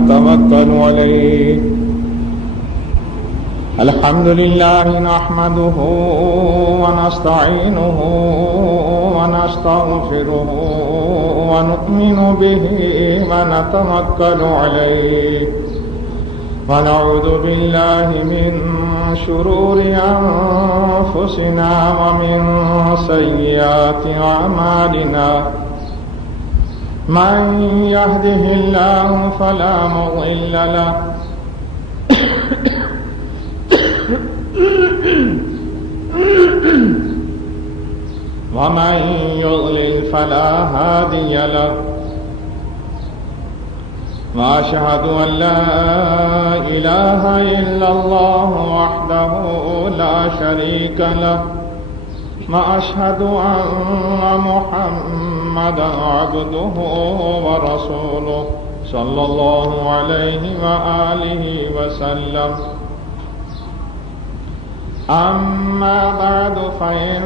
ونتوكل عليه. الحمد لله نحمده ونستعينه ونستغفره ونؤمن به ونتوكل عليه، ونعوذ بالله من شرور أنفسنا ومن سيئات أعمالنا. من يهده الله فلا مضل له ومن يضلل فلا هادي له، وأشهد أن لا إله إلا الله وحده لا شريك له، وأشهد أن محمدا عبده ورسوله صلى الله عليه وآله وسلم. أما بعد فإن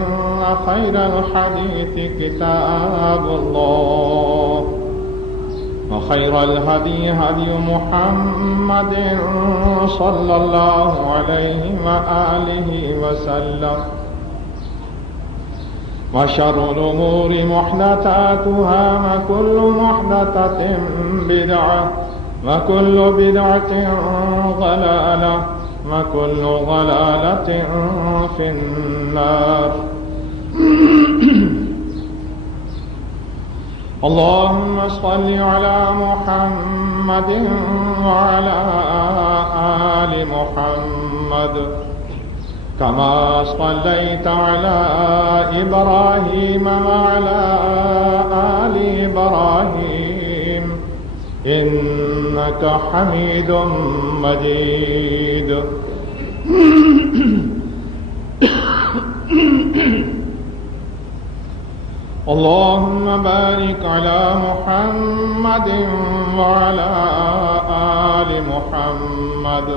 خير الحديث كتاب الله، وخير الهدي هدي محمد صلى الله عليه وآله وسلم. وشر الأمور محدثاتها، وكل محدثة بدعة، وكل بدعة ضلالة، وكل ضلالة في النار. اللهم صل على محمد وعلى آل محمد كما صليت على إبراهيم وعلى آل إبراهيم إنك حميد مجيد. اللهم بارك على محمد وعلى آل محمد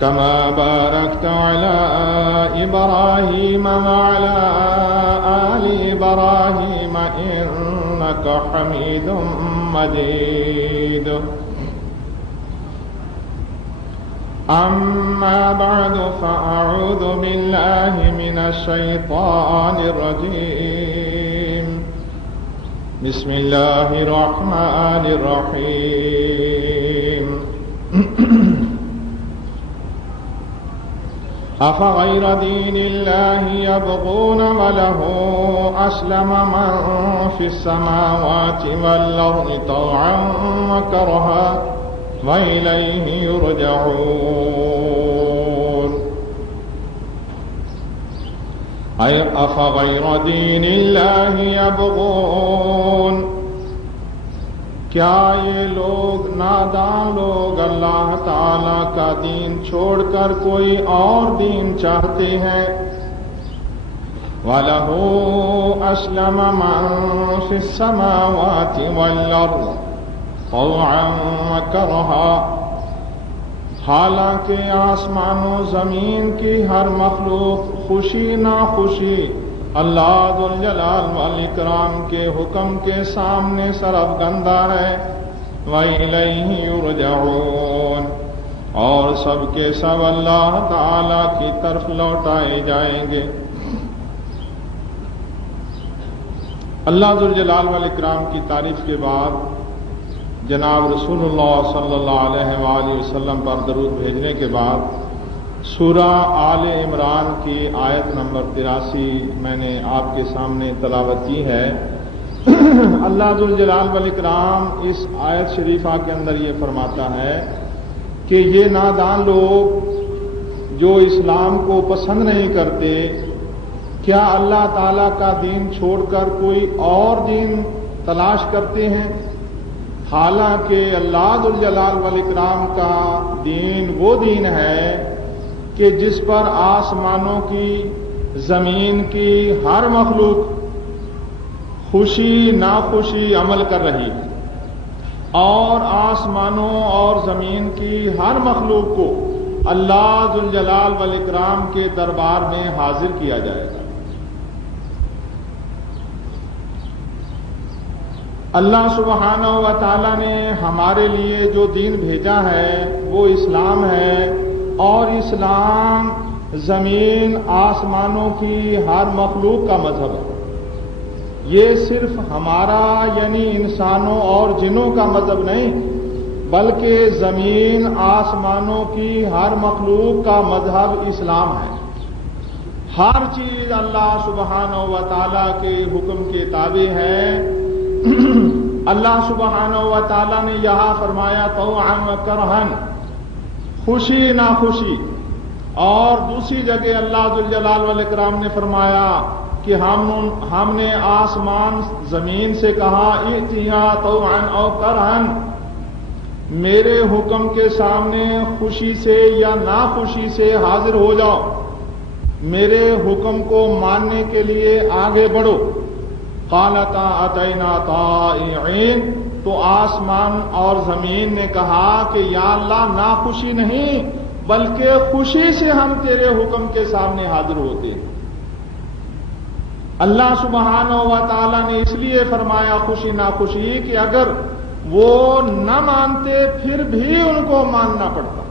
كما باركت على إبراهيم وعلى آل إبراهيم إنك حميد مجيد. أما بعد فأعوذ بالله من الشيطان الرجيم. بسم الله الرحمن الرحيم. أفغير دين الله يبغون وله أسلم من في السماوات والأرض طوعا وكرها وإليه يرجعون. أي أفغير دين الله يبغون، کیا یہ لوگ نادان لوگ اللہ تعالی کا دین چھوڑ کر کوئی اور دین چاہتے ہیں؟ وَلَهُ أَسْلَمَ مَن فِي السَّمَاوَاتِ وَالْأَرْضِ طَوْعًا وَكَرْهًا، حالانکہ آسمان و زمین کی ہر مخلوق خوشی ناخوشی اللہ ذوالجلال والاکرام کے حکم کے سامنے سرافگندہ ہے. وَإِلَيْهِ يُرْجَعُونَ، اور سب کے سب اللہ تعالی کی طرف لوٹائے جائیں گے. اللہ ذوالجلال والاکرام کی تعریف کے بعد جناب رسول اللہ صلی اللہ علیہ وآلہ وسلم پر درود بھیجنے کے بعد سورہ آل عمران کی آیت نمبر 83 میں نے آپ کے سامنے تلاوت کی ہے. اللہ ذوالجلال والاکرام اس آیت شریفہ کے اندر یہ فرماتا ہے کہ یہ نادان لوگ جو اسلام کو پسند نہیں کرتے، کیا اللہ تعالیٰ کا دین چھوڑ کر کوئی اور دین تلاش کرتے ہیں؟ حالانکہ اللہ ذوالجلال والاکرام کا دین وہ دین ہے کہ جس پر آسمانوں کی، زمین کی ہر مخلوق خوشی ناخوشی عمل کر رہی ہے، اور آسمانوں اور زمین کی ہر مخلوق کو اللہ ذوالجلال والاکرام کے دربار میں حاضر کیا جائے گا. اللہ سبحانہ و تعالیٰ نے ہمارے لیے جو دین بھیجا ہے وہ اسلام ہے، اور اسلام زمین آسمانوں کی ہر مخلوق کا مذہب ہے۔ یہ صرف ہمارا یعنی انسانوں اور جنوں کا مذہب نہیں، بلکہ زمین آسمانوں کی ہر مخلوق کا مذہب اسلام ہے۔ ہر چیز اللہ سبحانہ و تعالیٰ کے حکم کے تابع ہے۔ اللہ سبحانہ و تعالیٰ نے یہاں فرمایا طوعا و کرہن، خوشی ناخوشی، اور دوسری جگہ اللہ ذوالجلال والاکرام نے فرمایا کہ ہم نے آسمان زمین سے کہا ائتیا طوعا او کرہن، میرے حکم کے سامنے خوشی سے یا ناخوشی سے حاضر ہو جاؤ، میرے حکم کو ماننے کے لیے آگے بڑھو۔ قالتا اتینا طائعین، تو آسمان اور زمین نے کہا کہ یا اللہ ناخوشی نہیں بلکہ خوشی سے ہم تیرے حکم کے سامنے حاضر ہوتے ہیں۔ اللہ سبحانہ و تعالیٰ نے اس لیے فرمایا خوشی ناخوشی کہ اگر وہ نہ مانتے پھر بھی ان کو ماننا پڑتا۔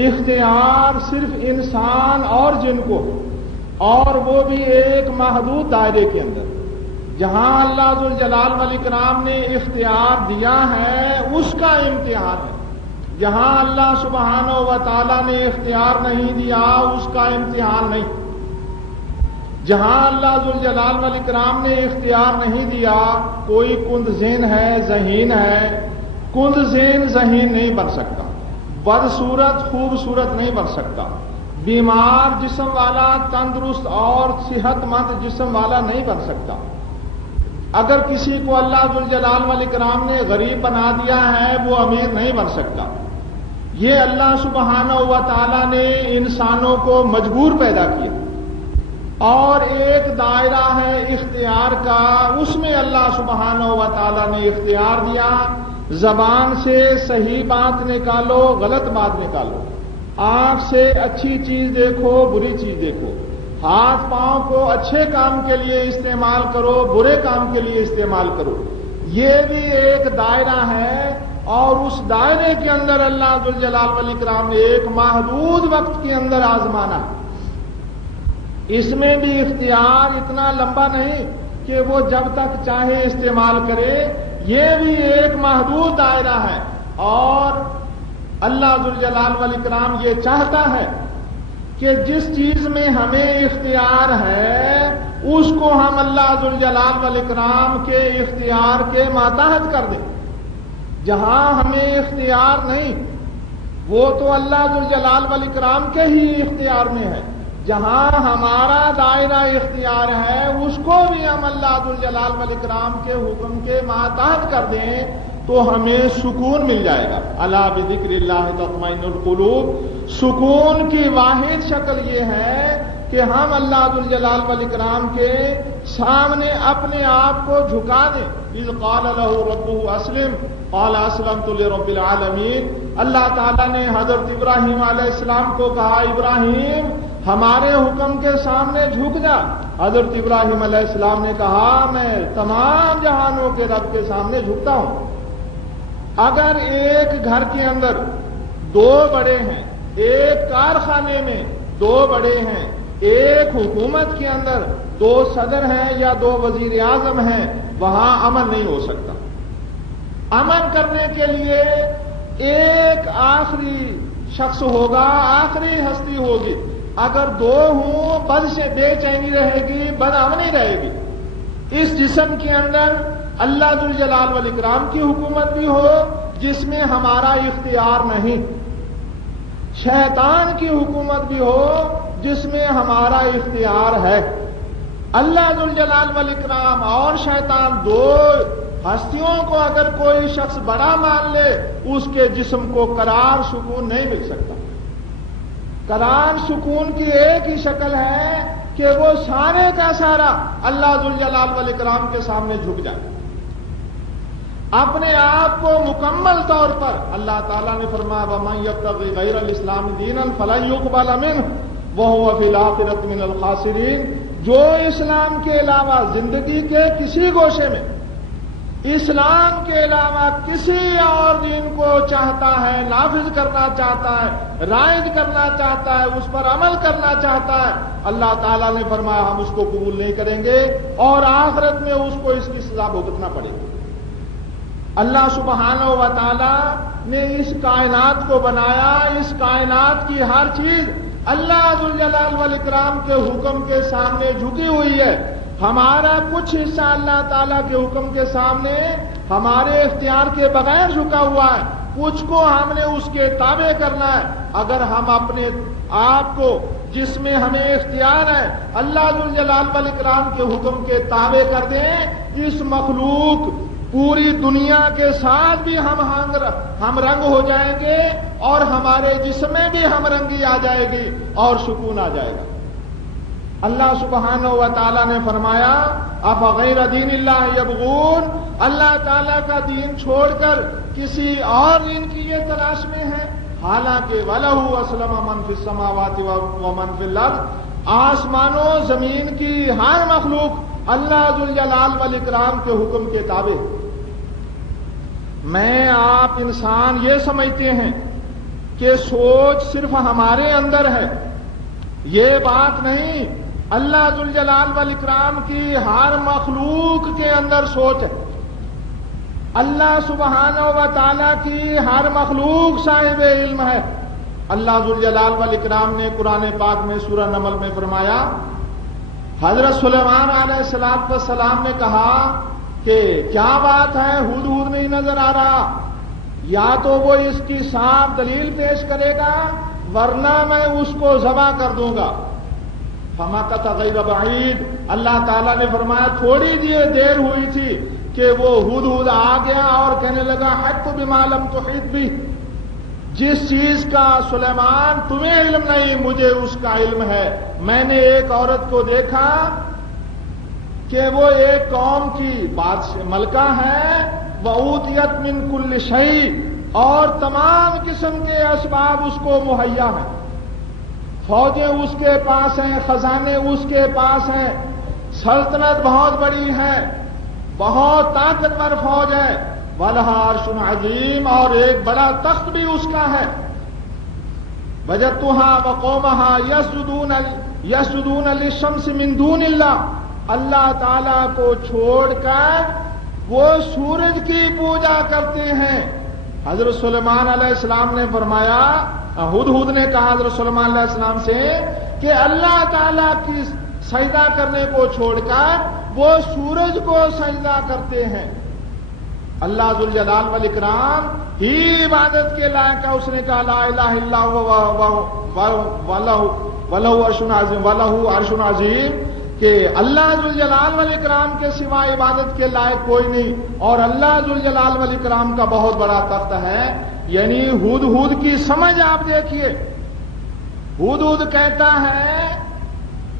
اختیار صرف انسان اور جن کو، اور وہ بھی ایک محدود دائرے کے اندر۔ جہاں اللہ ذوالجلال والاکرام نے اختیار دیا ہے اس کا امتحان ہے، جہاں اللہ سبحانہ و تعالیٰ نے اختیار نہیں دیا اس کا امتحان نہیں۔ جہاں اللہ ذوالجلال والاکرام نے اختیار نہیں دیا، کوئی کند ذہن ہے، ذہین ہے، کند ذہن ذہین نہیں بن سکتا، بدصورت خوبصورت نہیں بن سکتا، بیمار جسم والا تندرست اور صحت مند جسم والا نہیں بن سکتا۔ اگر کسی کو اللہ ذوالجلال والاکرام نے غریب بنا دیا ہے وہ امیر نہیں بن سکتا۔ یہ اللہ سبحانہ و تعالیٰ نے انسانوں کو مجبور پیدا کیا، اور ایک دائرہ ہے اختیار کا، اس میں اللہ سبحانہ و تعالیٰ نے اختیار دیا۔ زبان سے صحیح بات نکالو، غلط بات نکالو، آنکھ سے اچھی چیز دیکھو، بری چیز دیکھو، ہاتھ پاؤں کو اچھے کام کے لیے استعمال کرو، برے کام کے لیے استعمال کرو۔ یہ بھی ایک دائرہ ہے، اور اس دائرے کے اندر اللہ ذوالجلال والاکرام نے ایک محدود وقت کے اندر آزمانا۔ اس میں بھی اختیار اتنا لمبا نہیں کہ وہ جب تک چاہے استعمال کرے، یہ بھی ایک محدود دائرہ ہے، اور اللہ ذوالجلال والاکرام یہ چاہتا ہے کہ جس چیز میں ہمیں اختیار ہے اس کو ہم اللہ ذوالجلال والاکرام کے اختیار کے ماتحت کر دیں۔ جہاں ہمیں اختیار نہیں وہ تو اللہ ذوالجلال والاکرام کے ہی اختیار میں ہے، جہاں ہمارا دائرہ اختیار ہے اس کو بھی ہم اللہ ذوالجلال والاکرام کے حکم کے ماتحت کر دیں تو ہمیں سکون مل جائے گا۔ الا بذکر اللہ تطمئن القلوب، سکون کی واحد شکل یہ ہے کہ ہم اللہ ذوالجلال والاکرام کے سامنے اپنے آپ کو جھکا دیں۔ اذ قال له ربه اسلم قال اسلمت لرب العالمین، اللہ تعالیٰ نے حضرت ابراہیم علیہ السلام کو کہا ابراہیم ہمارے حکم کے سامنے جھک جا۔ حضرت ابراہیم علیہ السلام نے کہا میں تمام جہانوں کے رب کے سامنے جھکتا ہوں۔ اگر ایک گھر کے اندر دو بڑے ہیں، ایک کارخانے میں دو بڑے ہیں، ایک حکومت کے اندر دو صدر ہیں یا دو وزیر اعظم ہیں، وہاں امن نہیں ہو سکتا۔ امن کرنے کے لیے ایک آخری شخص ہوگا، آخری ہستی ہوگی۔ اگر دو ہوں بد سے بے چینی رہے گی، بد امنی رہے گی۔ اس جسم کے اندر اللہ ذوالجلال والاکرام کی حکومت بھی ہو جس میں ہمارا اختیار نہیں، شیطان کی حکومت بھی ہو جس میں ہمارا اختیار ہے۔ اللہ ذوالجلال والاکرام اور شیطان دو ہستیوں کو اگر کوئی شخص بڑا مان لے اس کے جسم کو قرار سکون نہیں مل سکتا۔ قرار سکون کی ایک ہی شکل ہے کہ وہ سارے کا سارا اللہ ذوالجلال والاکرام کے سامنے جھک جائے، اپنے آپ کو مکمل طور پر۔ اللہ تعالیٰ نے فرمایا وَمَن يَبْتَغِ غَيْرَ الْإِسْلَامِ دِينًا فَلَن يُقْبَلَ مِنْهُ وَهُوَ فِي الْآخِرَةِ مِنَ الْخَاسِرِينَ، جو اسلام کے علاوہ زندگی کے کسی گوشے میں اسلام کے علاوہ کسی اور دین کو چاہتا ہے، نافذ کرنا چاہتا ہے، رائج کرنا چاہتا ہے، اس پر عمل کرنا چاہتا ہے، اللہ تعالیٰ نے فرمایا ہم اس کو قبول نہیں کریں گے اور آخرت میں اس کو اس کی سزا بھگتنا پڑے گی۔ اللہ سبحانہ و تعالیٰ نے اس کائنات کو بنایا، اس کائنات کی ہر چیز اللہ ذوالجلال والاکرام کے حکم کے سامنے جھکی ہوئی ہے۔ ہمارا کچھ حصہ اللہ تعالیٰ کے حکم کے سامنے ہمارے اختیار کے بغیر جھکا ہوا ہے، کچھ کو ہم نے اس کے تابع کرنا ہے۔ اگر ہم اپنے آپ کو جس میں ہمیں اختیار ہے اللہ ذوالجلال والاکرام کے حکم کے تابع کر دیں، اس مخلوق پوری دنیا کے ساتھ بھی ہم رنگ ہو جائیں گے اور ہمارے جسم میں بھی ہم رنگی آ جائے گی اور سکون آ جائے گا۔ اللہ سبحانہ و تعالیٰ نے فرمایا افغیر دین اللہ یبغون، اللہ تعالیٰ کا دین چھوڑ کر کسی اور دین کی یہ تلاش میں ہے، حالانکہ وَلَهُ أَسْلَمَ مَنْ فِي السَّمَاوَاتِ وَمَنْ فِي الْأَرْضِ، آسمانوں زمین کی ہر مخلوق اللہ ذوالجلال والاکرام کے حکم کے تابع۔ میں آپ انسان یہ سمجھتے ہیں کہ سوچ صرف ہمارے اندر ہے، یہ بات نہیں، اللہ ذوالجلال والاکرام کی ہر مخلوق کے اندر سوچ ہے۔ اللہ سبحانہ و تعالیٰ کی ہر مخلوق صاحب علم ہے۔ اللہ ذوالجلال والاکرام نے قرآن پاک میں سورہ نمل میں فرمایا، حضرت سلیمان علیہ السلام نے کہا کہ کیا بات ہے، ہدہد نہیں نظر آ رہا، یا تو وہ اس کی صاف دلیل پیش کرے گا ورنہ میں اس کو ذبح کر دوں گا۔ فمکث غیر بعید، اللہ تعالیٰ نے فرمایا تھوڑی دیر ہوئی تھی کہ وہ ہدہد آ گیا اور کہنے لگا حق بما لم تحط بہ، جس چیز کا سلیمان تمہیں علم نہیں مجھے اس کا علم ہے۔ میں نے ایک عورت کو دیکھا کہ وہ ایک قوم کی بادشاہ ملکہ ہے، وَأُوتِيَتْ مِن كُلِّ شَيْءٍ، اور تمام قسم کے اسباب اس کو مہیا ہیں، فوجیں اس کے پاس ہیں، خزانے اس کے پاس ہیں، سلطنت بہت بڑی ہے، بہت طاقتور فوج ہے، وَلَهَا عَرْشٌ عَظِيمٌ، اور ایک بڑا تخت بھی اس کا ہے۔ وَجَدتُّهَا وَقَوْمَهَا يَسْجُدُونَ لِلشَّمْسِ مِن دُونِ اللَّهِ، اللہ تعالیٰ کو چھوڑ کر وہ سورج کی پوجا کرتے ہیں۔ حضرت سلیمان علیہ السلام نے فرمایا، ہدہد نے کہا حضرت سلیمان علیہ السلام سے کہ اللہ تعالیٰ کی سجدہ کرنے کو چھوڑ کر وہ سورج کو سجدہ کرتے ہیں۔ اللہ ذوالجلال والاکرام ہی عبادت کے لائق ہے۔ اس نے کہا لا الہ الا وَلَهُ عَرْشٌ عَظِيمٌ، کہ اللہ ذوالجلال والاکرام کے سوا عبادت کے لائق کوئی نہیں، اور اللہ ذوالجلال والاکرام کا بہت بڑا تخت ہے۔ یعنی ہدہد کی سمجھ آپ دیکھیے، ہدہد کہتا ہے،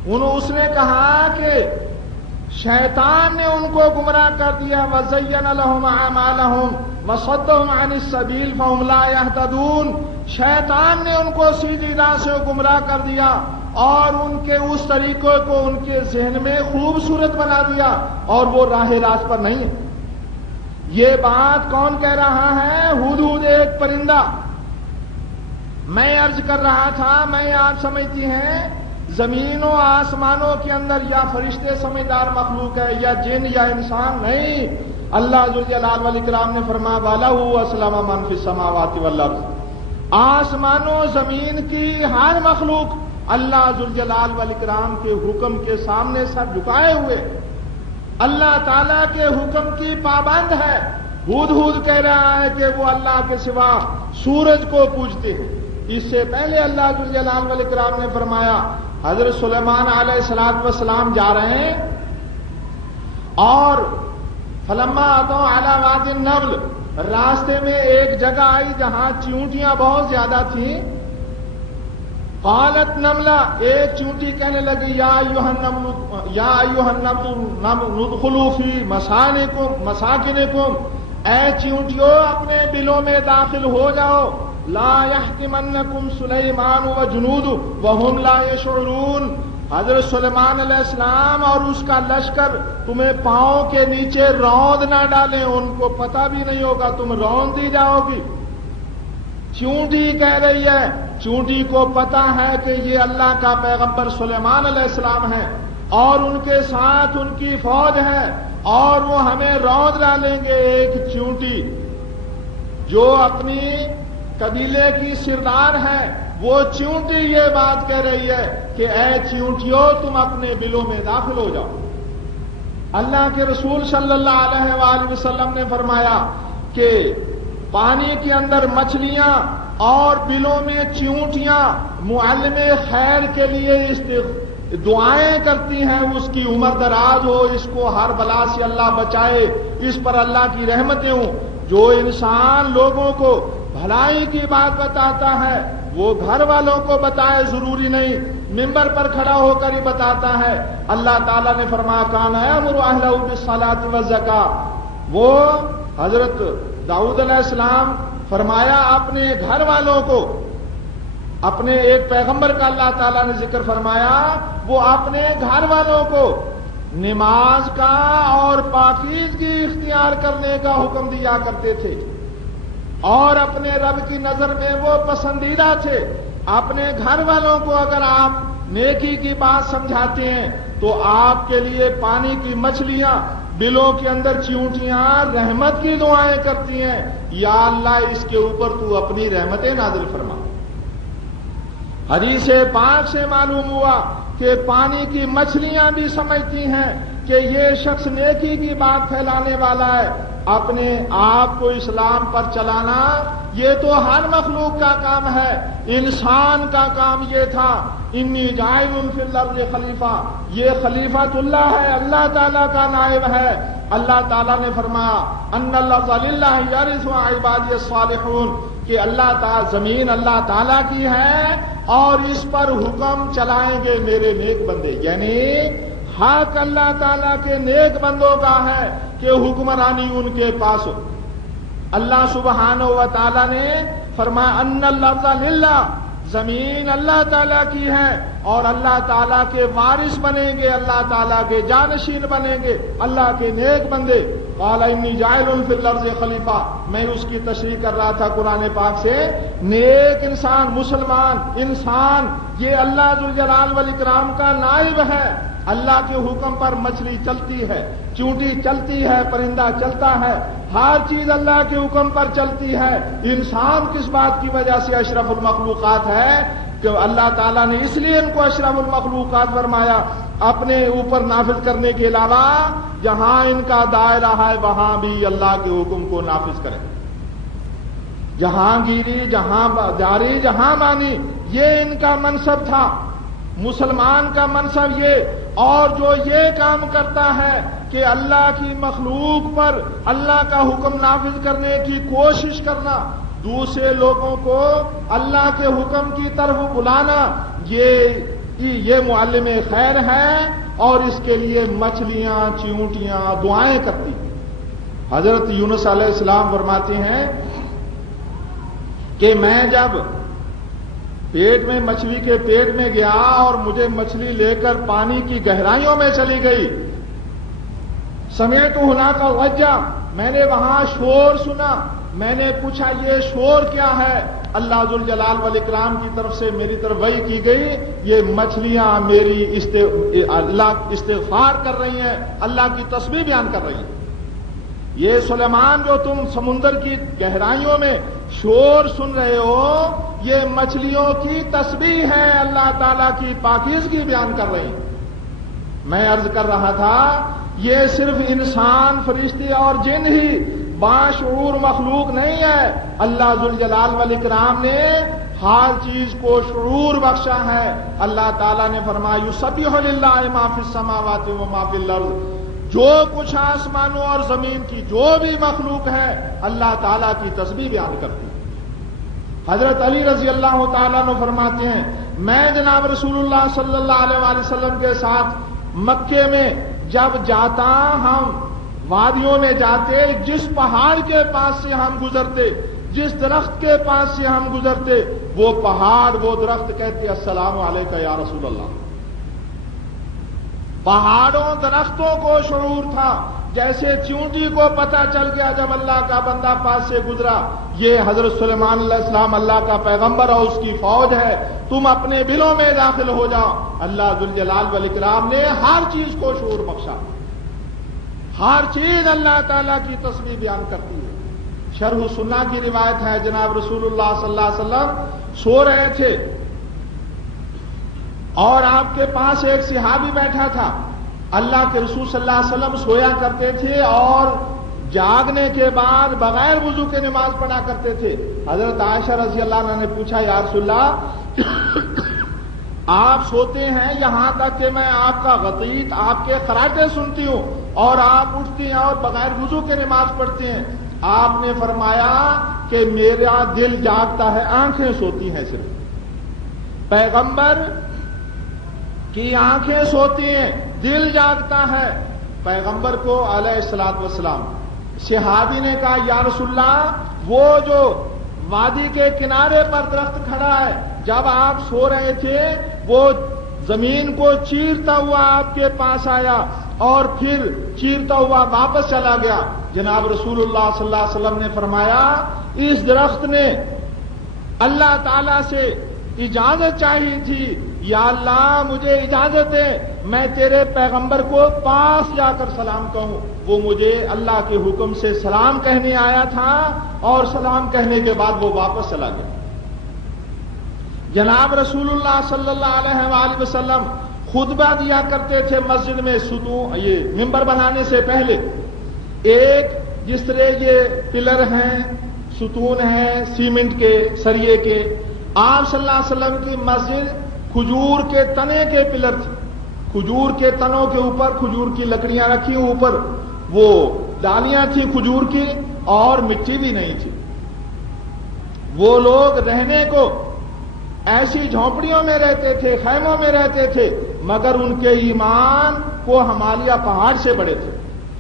اس نے کہا کہ شیطان نے ان کو گمراہ کر دیا، وَزَيَّنَ لَهُمْ أَعْمَالَهُمْ وَصَدَّهُمْ عَنِ السَّبِيلِ فَهُمْ لَا يَهْتَدُونَ، شیطان نے ان کو سیدھی راہ سے گمراہ کر دیا اور ان کے اس طریقے کو ان کے ذہن میں خوبصورت بنا دیا اور وہ راہ راست پر نہیں۔ یہ بات کون کہہ رہا ہے؟ ہدہد ایک پرندہ۔ میں عرض کر رہا تھا، میں آپ سمجھتی ہیں زمین و آسمانوں کے اندر یا فرشتے سمجھدار مخلوق ہے یا جن یا انسان، نہیں، اللہ ذوالجلال والاکرام نے فرمایا وَلَهُ أَسْلَمَ مَنْ فِي السَّمَاوَاتِ وَالْأَرْضِ، آسمانوں زمین کی ہر مخلوق اللہ ذوالجلال والاکرام کے حکم کے سامنے سر جھکائے ہوئے اللہ تعالیٰ کے حکم کی پابند ہے۔ ہدہد کہہ رہا ہے کہ وہ اللہ کے سوا سورج کو پوجتے ہیں۔ اس سے پہلے اللہ ذوالجلال والاکرام نے فرمایا حضرت سلیمان علیہ السلام جا رہے ہیں اور فلما اتوا علی وادی النمل، راستے میں ایک جگہ آئی جہاں چیونٹیاں بہت زیادہ تھیں۔ قالت نملہ، ایک چونٹی کہنے لگی یا ایھا النمل ادخلوا فی مساکنکم، اے چونٹیوں اپنے بلوں میں داخل ہو جاؤ، لا یحطمنکم سلیمان وجنودہ وہم لا یشعرون، حضرت سلیمان علیہ السلام اور اس کا لشکر تمہیں پاؤں کے نیچے روند نہ ڈالیں، ان کو پتہ بھی نہیں ہوگا، تم روند دی جاؤ گی۔ چونٹی کہہ رہی ہے، چونٹی کو پتہ ہے کہ یہ اللہ کا پیغمبر سلیمان علیہ السلام ہے اور ان کے ساتھ ان کی فوج ہے اور وہ ہمیں روند ڈالیں گے۔ ایک چونٹی جو اپنی قبیلے کی سردار ہے، وہ چونٹی یہ بات کہہ رہی ہے کہ اے چونٹیوں تم اپنے بلوں میں داخل ہو جاؤ۔ اللہ کے رسول صلی اللہ علیہ وآلہ وسلم نے فرمایا کہ پانی کے اندر مچھلیاں اور بلوں میں چونٹیاں معلم خیر کے لیے دعائیں کرتی ہیں، اس کی عمر دراز ہو، اس کو ہر بلا سے اللہ بچائے، اس پر اللہ کی رحمتیں ہوں۔ جو انسان لوگوں کو بھلائی کی بات بتاتا ہے وہ گھر والوں کو بتائے، ضروری نہیں ممبر پر کھڑا ہو کر ہی بتاتا ہے۔ اللہ تعالیٰ نے فرمایا کان یأمر اہلہ بالصلاۃ والزکاۃ، وہ حضرت داؤد علیہ السلام فرمایا اپنے گھر والوں کو، اپنے ایک پیغمبر کا اللہ تعالیٰ نے ذکر فرمایا، وہ اپنے گھر والوں کو نماز کا اور پاکیزگی اختیار کرنے کا حکم دیا کرتے تھے اور اپنے رب کی نظر میں وہ پسندیدہ تھے۔ اپنے گھر والوں کو اگر آپ نیکی کی بات سمجھاتے ہیں تو آپ کے لیے پانی کی مچھلیاں، بلوں کے اندر چونٹیاں رحمت کی دعائیں کرتی ہیں، یا اللہ اس کے اوپر تو اپنی رحمتیں نازل فرما۔ حدیث پاک سے معلوم ہوا کہ پانی کی مچھلیاں بھی سمجھتی ہیں کہ یہ شخص نیکی کی بات پھیلانے والا ہے، اپنے آپ کو اسلام پر چلانا یہ تو ہر مخلوق کا کام ہے، انسان کا کام یہ تھا انی جاعل فی الارض خلیفہ، یہ خلیفۃ اللہ ہے، اللہ تعالیٰ کا نائب ہے۔ اللہ تعالیٰ نے فرمایا ان الارض للہ یرث عبادی الصالحون، کہ اللہ تعالیٰ زمین اللہ تعالیٰ کی ہے اور اس پر حکم چلائیں گے میرے نیک بندے، یعنی حق اللہ تعالیٰ کے نیک بندوں کا ہے کہ حکمرانی ان کے پاس ہو۔ اللہ سبحانہ و تعالیٰ نے فرمایا ان الارض للہ، زمین اللہ تعالیٰ کی ہے اور اللہ تعالیٰ کے وارث بنیں گے، اللہ تعالیٰ کے جانشین بنیں گے اللہ کے نیک بندے۔ قال انی جاعل فی الارض خلیفہ، میں اس کی تشریح کر رہا تھا قرآن پاک سے، نیک انسان، مسلمان انسان یہ اللہ ذوالجلال والاکرام کا نائب ہے۔ اللہ کے حکم پر مچھلی چلتی ہے، چونٹی چلتی ہے، پرندہ چلتا ہے، ہر چیز اللہ کے حکم پر چلتی ہے۔ انسان کس بات کی وجہ سے اشرف المخلوقات ہے کہ اللہ تعالیٰ نے اس لیے ان کو اشرف المخلوقات فرمایا، اپنے اوپر نافذ کرنے کے علاوہ جہاں ان کا دائرہ ہے وہاں بھی اللہ کے حکم کو نافذ کریں، جہاں گیری، جہاں جاری، جہاں مانی، یہ ان کا منصب تھا، مسلمان کا منصب یہ۔ اور جو یہ کام کرتا ہے کہ اللہ کی مخلوق پر اللہ کا حکم نافذ کرنے کی کوشش کرنا، دوسرے لوگوں کو اللہ کے حکم کی طرف بلانا، یہ معلم خیر ہے اور اس کے لیے مچھلیاں، چیونٹیاں دعائیں کرتی۔ حضرت یونس علیہ السلام فرماتے ہیں کہ میں جب پیٹ میں، مچھلی کے پیٹ میں گیا اور مجھے مچھلی لے کر پانی کی گہرائیوں میں چلی گئی، سمعت ہناک غجہ، میں نے وہاں شور سنا، میں نے پوچھا یہ شور کیا ہے؟ اللہ ذوالجلال والاکرام کی طرف سے میری طرف وحی کی گئی، یہ مچھلیاں میری اللہ استغفار کر رہی ہیں، اللہ کی تسبیح بیان کر رہی ہیں۔ یہ سلیمان جو تم سمندر کی گہرائیوں میں شور سن رہے ہو، یہ مچھلیوں کی تسبیح ہے، اللہ تعالیٰ کی پاکیزگی بیان کر رہی ہیں۔ میں عرض کر رہا تھا یہ صرف انسان، فرشتے اور جن ہی باشعور مخلوق نہیں ہے، اللہ ذوالجلال والاکرام نے ہر چیز کو شعور بخشا ہے۔ اللہ تعالیٰ نے فرمایا یسبح للہ ما فی السماوات و ما فی الارض، جو کچھ آسمانوں اور زمین کی جو بھی مخلوق ہے اللہ تعالیٰ کی تسبیح بیان کرتی ہے۔ حضرت علی رضی اللہ تعالیٰ عنہ فرماتے ہیں میں جناب رسول اللہ صلی اللہ علیہ وآلہ وسلم کے ساتھ مکے میں جب جاتا، ہم وادیوں میں جاتے، جس پہاڑ کے پاس سے ہم گزرتے، جس درخت کے پاس سے ہم گزرتے، وہ پہاڑ، وہ درخت کہتے السلام علیکہ یا رسول اللہ، پہاڑوں درختوں کو شعور تھا، جیسے چونٹی کو پتہ چل گیا جب اللہ کا بندہ پاس سے گزرا یہ حضرت سلیمان علیہ السلام اللہ کا پیغمبر اور اس کی فوج ہے، تم اپنے بلوں میں داخل ہو جاؤ۔ اللہ ذوالجلال والاکرام نے ہر چیز کو شعور بخشا، ہر چیز اللہ تعالیٰ کی تسبیح بیان کرتی ہے۔ شرح سنہ کی روایت ہے، جناب رسول اللہ صلی اللہ علیہ وسلم سو رہے تھے اور آپ کے پاس ایک صحابی بیٹھا تھا۔ اللہ کے رسول صلی اللہ علیہ وسلم سویا کرتے تھے اور جاگنے کے بعد بغیر وضو کے نماز پڑھا کرتے تھے۔ حضرت عائشہ رضی اللہ عنہا نے پوچھا، یا رسول اللہ آپ سوتے ہیں یہاں تک کہ میں آپ کا غطیط، آپ کے خراٹے سنتی ہوں، اور آپ اٹھتی ہیں اور بغیر وضو کے نماز پڑھتی ہیں۔ آپ نے فرمایا کہ میرا دل جاگتا ہے، آنکھیں سوتی ہیں صرف۔ پیغمبر کی آنکھیں سوتی ہیں، دل جاگتا ہے۔ پیغمبر کو علیہ الصلوۃ والسلام، صحابی نے کہا، یا رسول اللہ وہ جو وادی کے کنارے پر درخت کھڑا ہے، جب آپ سو رہے تھے وہ زمین کو چیرتا ہوا آپ کے پاس آیا اور پھر چیرتا ہوا واپس چلا گیا۔ جناب رسول اللہ صلی اللہ علیہ وسلم نے فرمایا، اس درخت نے اللہ تعالی سے اجازت چاہی تھی، یا اللہ مجھے اجازت ہے میں تیرے پیغمبر کو پاس جا کر سلام کہوں۔ وہ مجھے اللہ کے حکم سے سلام کہنے آیا تھا اور سلام کہنے کے بعد وہ واپس چلا گیا۔ جناب رسول اللہ صلی اللہ علیہ وآلہ وسلم خطبہ دیا کرتے تھے مسجد میں، یہ ممبر بنانے سے پہلے ایک جس طرح یہ پلر ہیں، ستون ہیں سیمنٹ کے، سریے کے، آپ صلی اللہ علیہ وسلم کی مسجد کھجور کے تنے کے پلر تھے، کھجور کے تنوں کے اوپر کھجور کی لکڑیاں رکھی، اوپر وہ ڈالیاں تھیں کھجور کی اور مٹی بھی نہیں تھی۔ وہ لوگ رہنے کو ایسی جھونپڑیوں میں رہتے تھے، خیموں میں رہتے تھے، مگر ان کے ایمان کو ہمالیہ پہاڑ سے بڑے تھے۔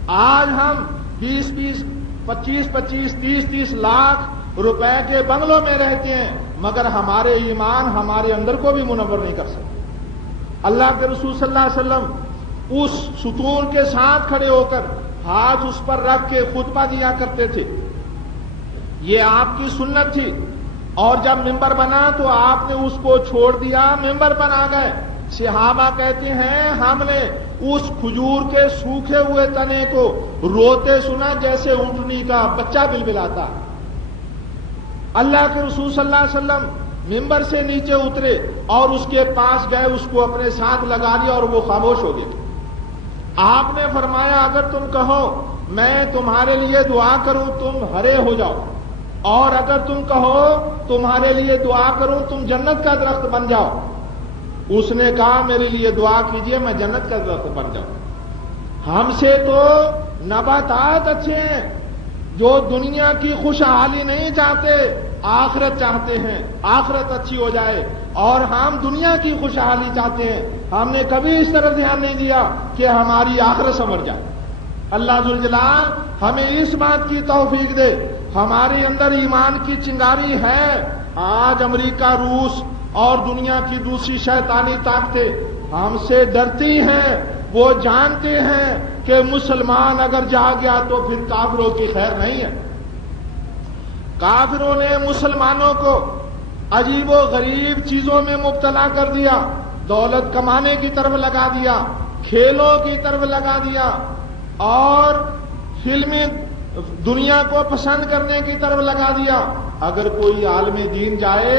آج ہم 20-20، 25-25، 30-30 لاکھ روپے کے بنگلوں میں رہتے ہیں، مگر ہمارے ایمان ہمارے اندر کو بھی منور نہیں کر سکتے۔ اللہ کے رسول صلی اللہ علیہ وسلم اس ستون کے ساتھ کھڑے ہو کر ہاتھ اس پر رکھ کے خطبہ دیا کرتے تھے، یہ آپ کی سنت تھی۔ اور جب ممبر بنا تو آپ نے اس کو چھوڑ دیا، ممبر بنا گئے۔ صحابہ کہتے ہیں ہم نے اس کھجور کے سوکھے ہوئے تنے کو روتے سنا جیسے اونٹنی کا بچہ بلبلاتا ہے۔ اللہ کے رسول صلی اللہ علیہ وسلم ممبر سے نیچے اترے اور اس کے پاس گئے، اس کو اپنے ساتھ لگا لیا اور وہ خاموش ہو گئے۔ آپ نے فرمایا اگر تم کہو میں تمہارے لیے دعا کروں تم ہرے ہو جاؤ، اور اگر تم کہو تمہارے لیے دعا کروں تم جنت کا درخت بن جاؤ۔ اس نے کہا میرے لیے دعا کیجئے میں جنت کا درخت بن جاؤں۔ ہم سے تو نباتات اچھے ہیں، جو دنیا کی خوشحالی نہیں چاہتے، آخرت چاہتے ہیں، آخرت اچھی ہو جائے، اور ہم دنیا کی خوشحالی چاہتے ہیں۔ ہم نے کبھی اس طرح دھیان نہیں دیا کہ ہماری آخرت سنور جائے۔ اللہ ذوالجلال ہمیں اس بات کی توفیق دے، ہمارے اندر ایمان کی چنگاری ہے۔ آج امریکہ، روس اور دنیا کی دوسری شیطانی طاقتیں ہم سے ڈرتی ہیں، وہ جانتے ہیں کہ مسلمان اگر جا گیا تو پھر کافروں کی خیر نہیں ہے۔ کافروں نے مسلمانوں کو عجیب و غریب چیزوں میں مبتلا کر دیا، دولت کمانے کی طرف لگا دیا، کھیلوں کی طرف لگا دیا، اور فلمی دنیا کو پسند کرنے کی طرف لگا دیا۔ اگر کوئی عالم دین جائے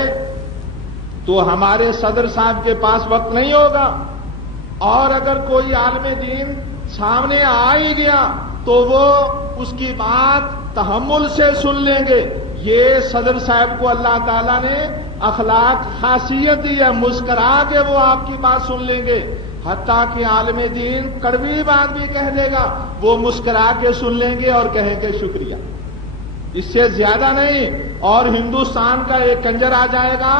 تو ہمارے صدر صاحب کے پاس وقت نہیں ہوگا، اور اگر کوئی عالم دین سامنے آ ہی گیا تو وہ اس کی بات تحمل سے سن لیں گے۔ یہ صدر صاحب کو اللہ تعالیٰ نے اخلاق خاصیت دی ہے، مسکرا کے وہ آپ کی بات سن لیں گے۔ حتیٰ کہ عالم دین کڑوی بات بھی کہہ دے گا وہ مسکرا کے سن لیں گے اور کہیں گے شکریہ، اس سے زیادہ نہیں۔ اور ہندوستان کا ایک کنجر آ جائے گا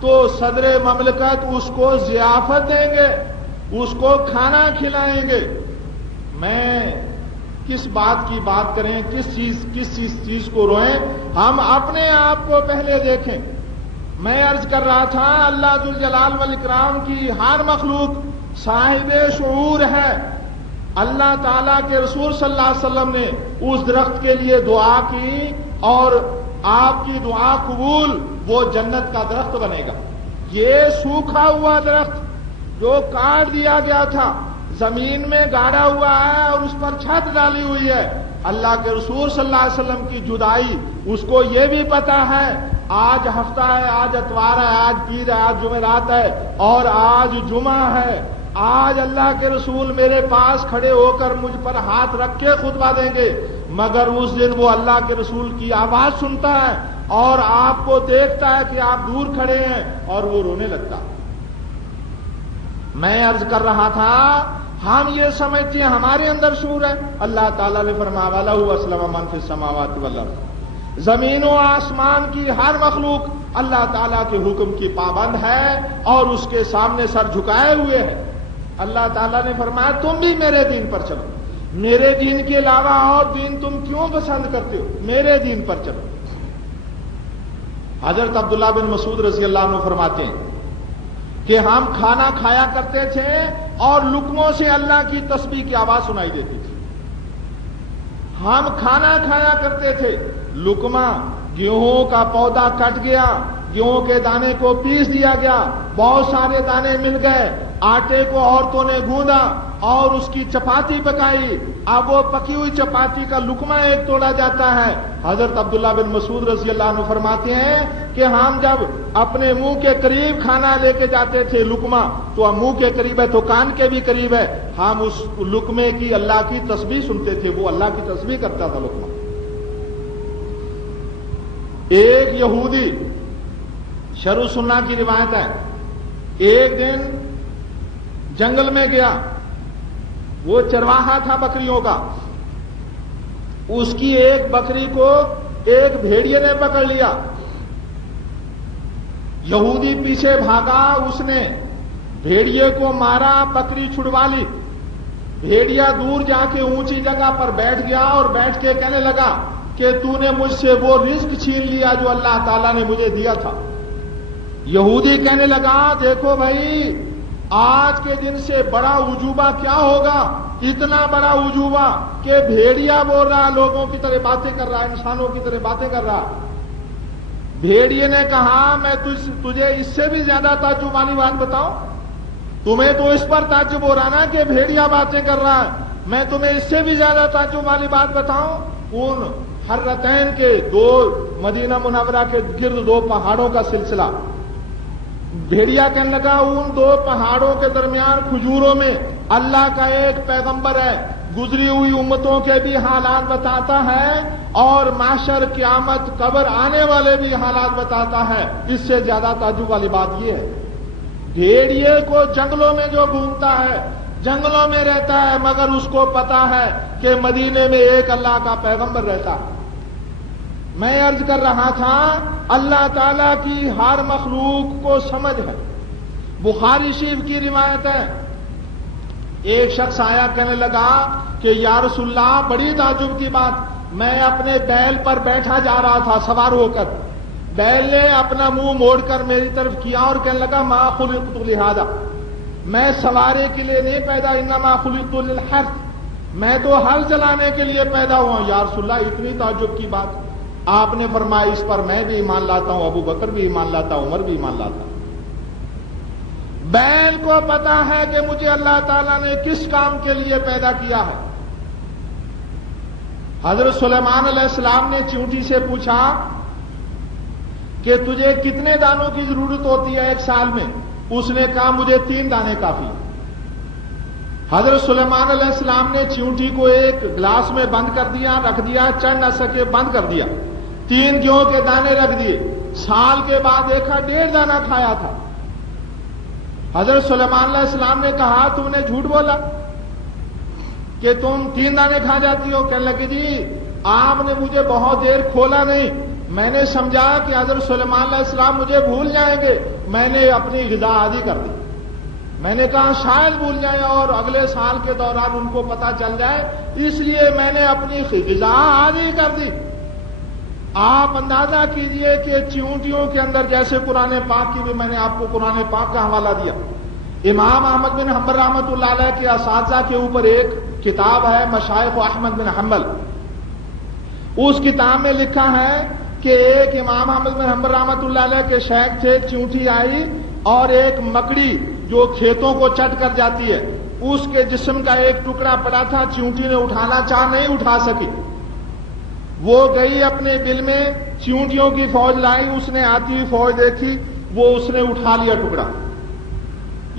تو صدر مملکت اس کو ضیافت دیں گے، اس کو کھانا کھلائیں گے۔ میں کس بات کی بات کریں، کس چیز کو روئیں، ہم اپنے آپ کو پہلے دیکھیں۔ میں عرض کر رہا تھا اللہ ذوالجلال والاکرام کی ہر مخلوق صاحب شعور ہے. اللہ تعالیٰ کے رسول صلی اللہ علیہ وسلم نے اس درخت کے لیے دعا کی اور آپ کی دعا قبول، وہ جنت کا درخت بنے گا. یہ سوکھا ہوا درخت جو کاٹ دیا گیا تھا، زمین میں گاڑا ہوا ہے اور اس پر چھت ڈالی ہوئی ہے. اللہ کے رسول صلی اللہ علیہ وسلم کی جدائی، اس کو یہ بھی پتا ہے آج ہفتہ ہے، آج اتوار ہے، آج پیر ہے، آج جمعرات ہے اور آج جمعہ ہے. آج اللہ کے رسول میرے پاس کھڑے ہو کر مجھ پر ہاتھ رکھ کے خطبہ دیں گے، مگر اس دن وہ اللہ کے رسول کی آواز سنتا ہے اور آپ کو دیکھتا ہے کہ آپ دور کھڑے ہیں اور وہ رونے لگتا. میں عرض کر رہا تھا ہم یہ سمجھتے ہیں ہمارے اندر شعور ہے. اللہ تعالیٰ نے فرمایا وَلَهُ أَسْلَمَ مَن فِي السَّمَاوَاتِ وَالْأَرْضِ. زمین و آسمان کی ہر مخلوق اللہ تعالیٰ کے حکم کی پابند ہے اور اس کے سامنے سر جھکائے ہوئے ہے. اللہ تعالیٰ نے فرمایا تم بھی میرے دین پر چلو، میرے دین کے علاوہ اور دین تم کیوں پسند کرتے ہو، میرے دین پر چلو. حضرت عبداللہ بن مسعود رضی اللہ عنہ فرماتے ہیں کہ ہم کھانا کھایا کرتے تھے اور لقموں سے اللہ کی تسبیح کی آواز سنائی دیتی تھی. ہم کھانا کھایا کرتے تھے، لقمہ گیہوں کا پودا کٹ گیا، گیہوں کے دانے کو پیس دیا گیا، بہت سارے دانے مل گئے، آٹے کو عورتوں نے گوندا اور اس کی چپاتی پکائی. اب وہ پکی ہوئی چپاتی کا لقمہ ایک توڑا جاتا ہے. حضرت عبداللہ بن مسعود رضی اللہ عنہ فرماتے ہیں کہ ہم جب اپنے منہ کے قریب کھانا لے کے جاتے تھے لقمہ، تو منہ کے قریب ہے تو کان کے بھی قریب ہے، ہم اس لقمے کی اللہ کی تسبیح سنتے تھے. وہ اللہ کی تسبیح کرتا تھا لقمہ. ایک یہودی، شروع سننا کی روایت ہے، ایک دن جنگل میں گیا، وہ چرواہا تھا بکریوں کا. اس کی ایک بکری کو ایک بھیڑیے نے پکڑ لیا. یہودی پیچھے بھاگا، اس نے بھیڑیے کو مارا، بکری چھڑوا لی. بھیڑیا دور جا کے اونچی جگہ پر بیٹھ گیا اور بیٹھ کے کہنے لگا کہ تو نے مجھ سے وہ رزق چھین لیا جو اللہ تعالیٰ نے مجھے دیا تھا. یہودی کہنے لگا دیکھو بھائی، آج کے دن سے بڑا عجوبہ کیا ہوگا، اتنا بڑا عجوبہ کہ بھیڑیا بول رہا، لوگوں کی طرح باتیں کر رہا، انسانوں کی طرح باتیں کر رہا. بھیڑیے نے کہا میں تجھے اس سے بھی زیادہ تعجب والی بات بتاؤں. تمہیں تو اس پر تعجب ہو رہا نا کہ بھیڑیا باتیں کر رہا ہے، میں تمہیں اس سے بھی زیادہ تعجب والی بات بتاؤں. ان حرتین کے دو، مدینہ منورہ کے گرد دو پہاڑوں کا سلسلہ. بھیڑیا کہنے لگا ان دو پہاڑوں کے درمیان کھجوروں میں اللہ کا ایک پیغمبر ہے، گزری ہوئی امتوں کے بھی حالات بتاتا ہے اور معاشر قیامت قبر آنے والے بھی حالات بتاتا ہے. اس سے زیادہ تعجب والی بات یہ ہے بھیڑیے کو جنگلوں میں جو گھومتا ہے، جنگلوں میں رہتا ہے، مگر اس کو پتا ہے کہ مدینے میں ایک اللہ کا پیغمبر رہتا ہے. میں عرض کر رہا تھا اللہ تعالیٰ کی ہر مخلوق کو سمجھ ہے. بخاری شریف کی روایت ہے، ایک شخص آیا کہنے لگا کہ یا رسول اللہ بڑی تعجب کی بات، میں اپنے بیل پر بیٹھا جا رہا تھا سوار ہو کر، بیل نے اپنا منہ موڑ کر میری طرف کیا اور کہنے لگا ما خلقت لہذا، میں سوارے کے لیے نہیں پیدا، انما خلقت للحرث، میں تو ہل چلانے کے لیے پیدا ہوا ہوں. یا رسول اللہ اتنی تعجب کی بات. آپ نے فرمایا اس پر میں بھی ایمان لاتا ہوں، ابو بکر بھی ایمان لاتا ہوں، عمر بھی ایمان لاتا ہوں. بیل کو پتا ہے کہ مجھے اللہ تعالیٰ نے کس کام کے لیے پیدا کیا ہے. حضرت سلیمان علیہ السلام نے چیونٹی سے پوچھا کہ تجھے کتنے دانوں کی ضرورت ہوتی ہے ایک سال میں؟ اس نے کہا مجھے 3 دانے کافی. حضرت سلیمان علیہ السلام نے چیونٹی کو ایک گلاس میں بند کر دیا، رکھ دیا، چڑھ نہ سکے، بند کر دیا. 3 گیہوں کے دانے رکھ دیے. سال کے بعد دیکھا 1.5 دانہ کھایا تھا. حضرت سلیمان علیہ السلام نے کہا تم نے جھوٹ بولا کہ تم 3 دانے کھا جاتی ہو. کہنے لگے جی آپ نے مجھے بہت دیر کھولا نہیں، میں نے سمجھا کہ حضرت سلیمان علیہ السلام مجھے بھول جائیں گے، میں نے اپنی غذا عادی کر دی. میں نے کہا شاید بھول جائیں اور اگلے سال کے دوران ان کو پتا چل جائے، اس لیے میں نے اپنی غذا عادی کر دی. آپ اندازہ کیجئے کہ چیونٹیوں کے اندر، جیسے قرآن پاک کی بھی میں نے آپ کو قرآن پاک کا حوالہ دیا، امام احمد بن حنبل رحمۃ اللہ علیہ کے اساتذہ کے اوپر ایک کتاب ہے مشائخ احمد بن حنبل. اس کتاب میں لکھا ہے کہ ایک امام احمد بن حنبل رحمۃ اللہ علیہ کے شیخ تھے, چیونٹی آئی اور ایک مکڑی جو کھیتوں کو چٹ کر جاتی ہے اس کے جسم کا ایک ٹکڑا پڑا تھا, چیونٹی نے اٹھانا چاہ نہیں اٹھا سکی. وہ گئی اپنے بل میں, چیونٹیوں کی فوج لائی, اس نے آتی ہوئی فوج دیکھی, وہ اس نے اٹھا لیا ٹکڑا.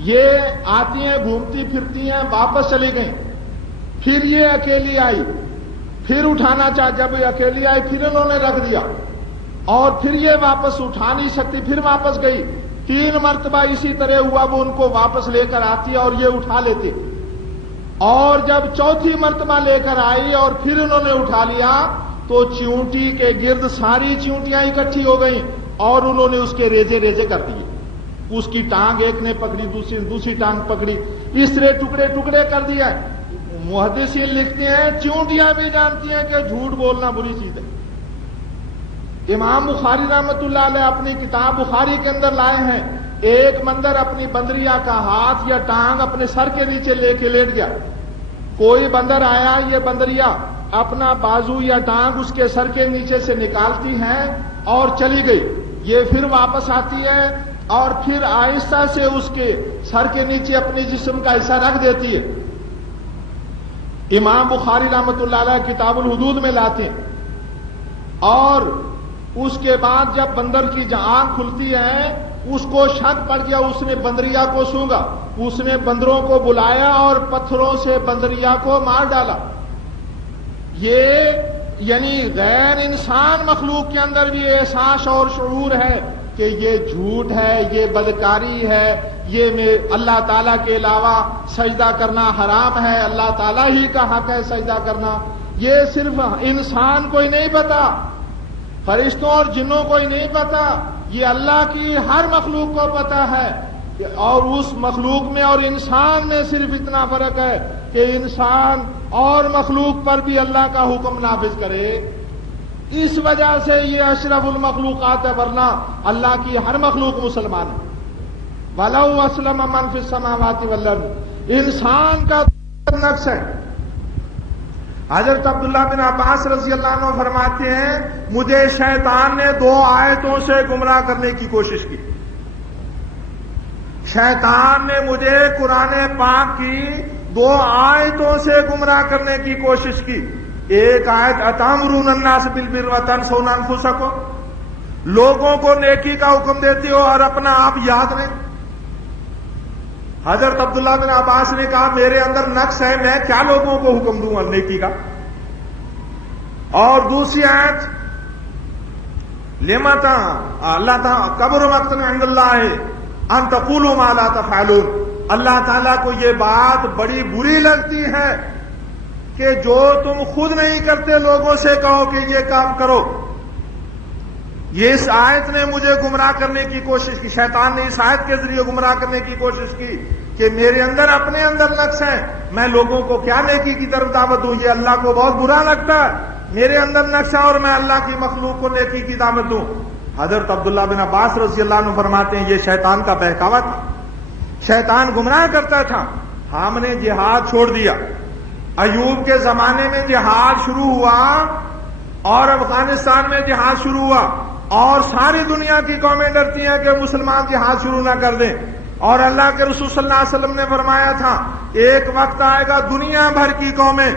یہ آتی ہیں گھومتی پھرتی ہیں واپس چلی گئیں. پھر یہ اکیلی آئی, پھر اٹھانا چاہ, جب یہ اکیلی آئی پھر انہوں نے رکھ دیا اور پھر یہ واپس اٹھا نہیں سکتی, پھر واپس گئی. 3 مرتبہ اسی طرح ہوا, وہ ان کو واپس لے کر آتی اور یہ اٹھا لیتے. اور جب چوتھی مرتبہ لے کر آئی اور پھر انہوں نے اٹھا لیا تو چیونٹی کے گرد ساری چیونٹیاں اکٹھی ہو گئیں اور انہوں نے اس کے ریزے ریزے کر دیے. اس کی ٹانگ ایک نے پکڑی, دوسری ٹانگ پکڑی, اس طرح ٹکڑے ٹکڑے کر دیا. محدثین لکھتے ہیں چیونٹیاں بھی جانتی ہیں کہ جھوٹ بولنا بری چیز ہے. امام بخاری رحمۃ اللہ علیہ اپنی کتاب بخاری کے اندر لائے ہیں, ایک بندر اپنی بندریا کا ہاتھ یا ٹانگ اپنے سر کے نیچے لے کے لیٹ گیا. کوئی بندر آیا, یہ بندریا اپنا بازو یا ٹانگ اس کے سر کے نیچے سے نکالتی ہیں اور چلی گئی. یہ پھر واپس آتی ہے اور پھر آہستہ سے اس کے سر کے نیچے اپنے جسم کا حصہ رکھ دیتی ہے. امام بخاری رحمۃ اللہ علیہ کتاب الحدود میں لاتے ہیں. اور اس کے بعد جب بندر کی آنکھ کھلتی ہے, اس کو شک پڑ گیا, اس نے بندریا کو سونگا, اس نے بندروں کو بلایا اور پتھروں سے بندریا کو مار ڈالا. یہ یعنی غیر انسان مخلوق کے اندر بھی احساس اور شعور ہے کہ یہ جھوٹ ہے, یہ بدکاری ہے, یہ اللہ تعالیٰ کے علاوہ سجدہ کرنا حرام ہے, اللہ تعالیٰ ہی کا حق ہے سجدہ کرنا. یہ صرف انسان کو ہی نہیں پتا, فرشتوں اور جنوں کو ہی نہیں پتا, یہ اللہ کی ہر مخلوق کو پتا ہے. اور اس مخلوق میں اور انسان میں صرف اتنا فرق ہے کہ انسان اور مخلوق پر بھی اللہ کا حکم نافذ کرے. اس وجہ سے یہ اشرف المخلوقات ہے, ورنہ اللہ کی ہر مخلوق مسلمان ہے. وَلَوْ أَسْلَمَ مَنْ فِي السَّمَاوَاتِ وَالْأَرْضِ انسان کا نقص ہے. حضرت عبداللہ بن عباس رضی اللہ عنہ فرماتے ہیں مجھے شیطان نے 2 آیتوں سے گمراہ کرنے کی کوشش کی. شیطان نے مجھے قرآن پاک کی 2 آیتوں سے گمراہ کرنے کی کوشش کی. ایک آیت اتامرون الناس بالبر وتنسون انفسکم, لوگوں کو نیکی کا حکم دیتے ہو اور اپنا آپ یاد نہیں. حضرت عبداللہ بن عباس نے کہا میرے اندر نقص ہے, میں کیا لوگوں کو حکم دوں نیکی کا. اور دوسری آیت لمتا اللہ تعالی کبر مقتا عند اللہ ان تقولوا ما لا تفعلون, اللہ تعالیٰ کو یہ بات بڑی بری لگتی ہے کہ جو تم خود نہیں کرتے لوگوں سے کہو کہ یہ کام کرو. یہ اس آیت نے مجھے گمراہ کرنے کی کوشش کی, شیطان نے اس آیت کے ذریعے گمراہ کرنے کی کوشش کی کہ میرے اندر اپنے اندر نقص ہے, میں لوگوں کو کیا نیکی کی طرف دعوت دوں, یہ اللہ کو بہت برا لگتا ہے. میرے اندر نقص ہے اور میں اللہ کی مخلوق کو نیکی کی دعوت دوں. حضرت عبداللہ بن عباس رضی اللہ عنہ فرماتے ہیں یہ شیطان کا بہکاوا تھا, شیطان گمراہ کرتا تھا. ہم نے جہاد چھوڑ دیا. ایوب کے زمانے میں جہاد شروع ہوا اور افغانستان میں جہاد شروع ہوا اور ساری دنیا کی قومیں ڈرتی ہیں کہ مسلمان جہاد شروع نہ کر دیں. اور اللہ کے رسول صلی اللہ علیہ وسلم نے فرمایا تھا ایک وقت آئے گا دنیا بھر کی قومیں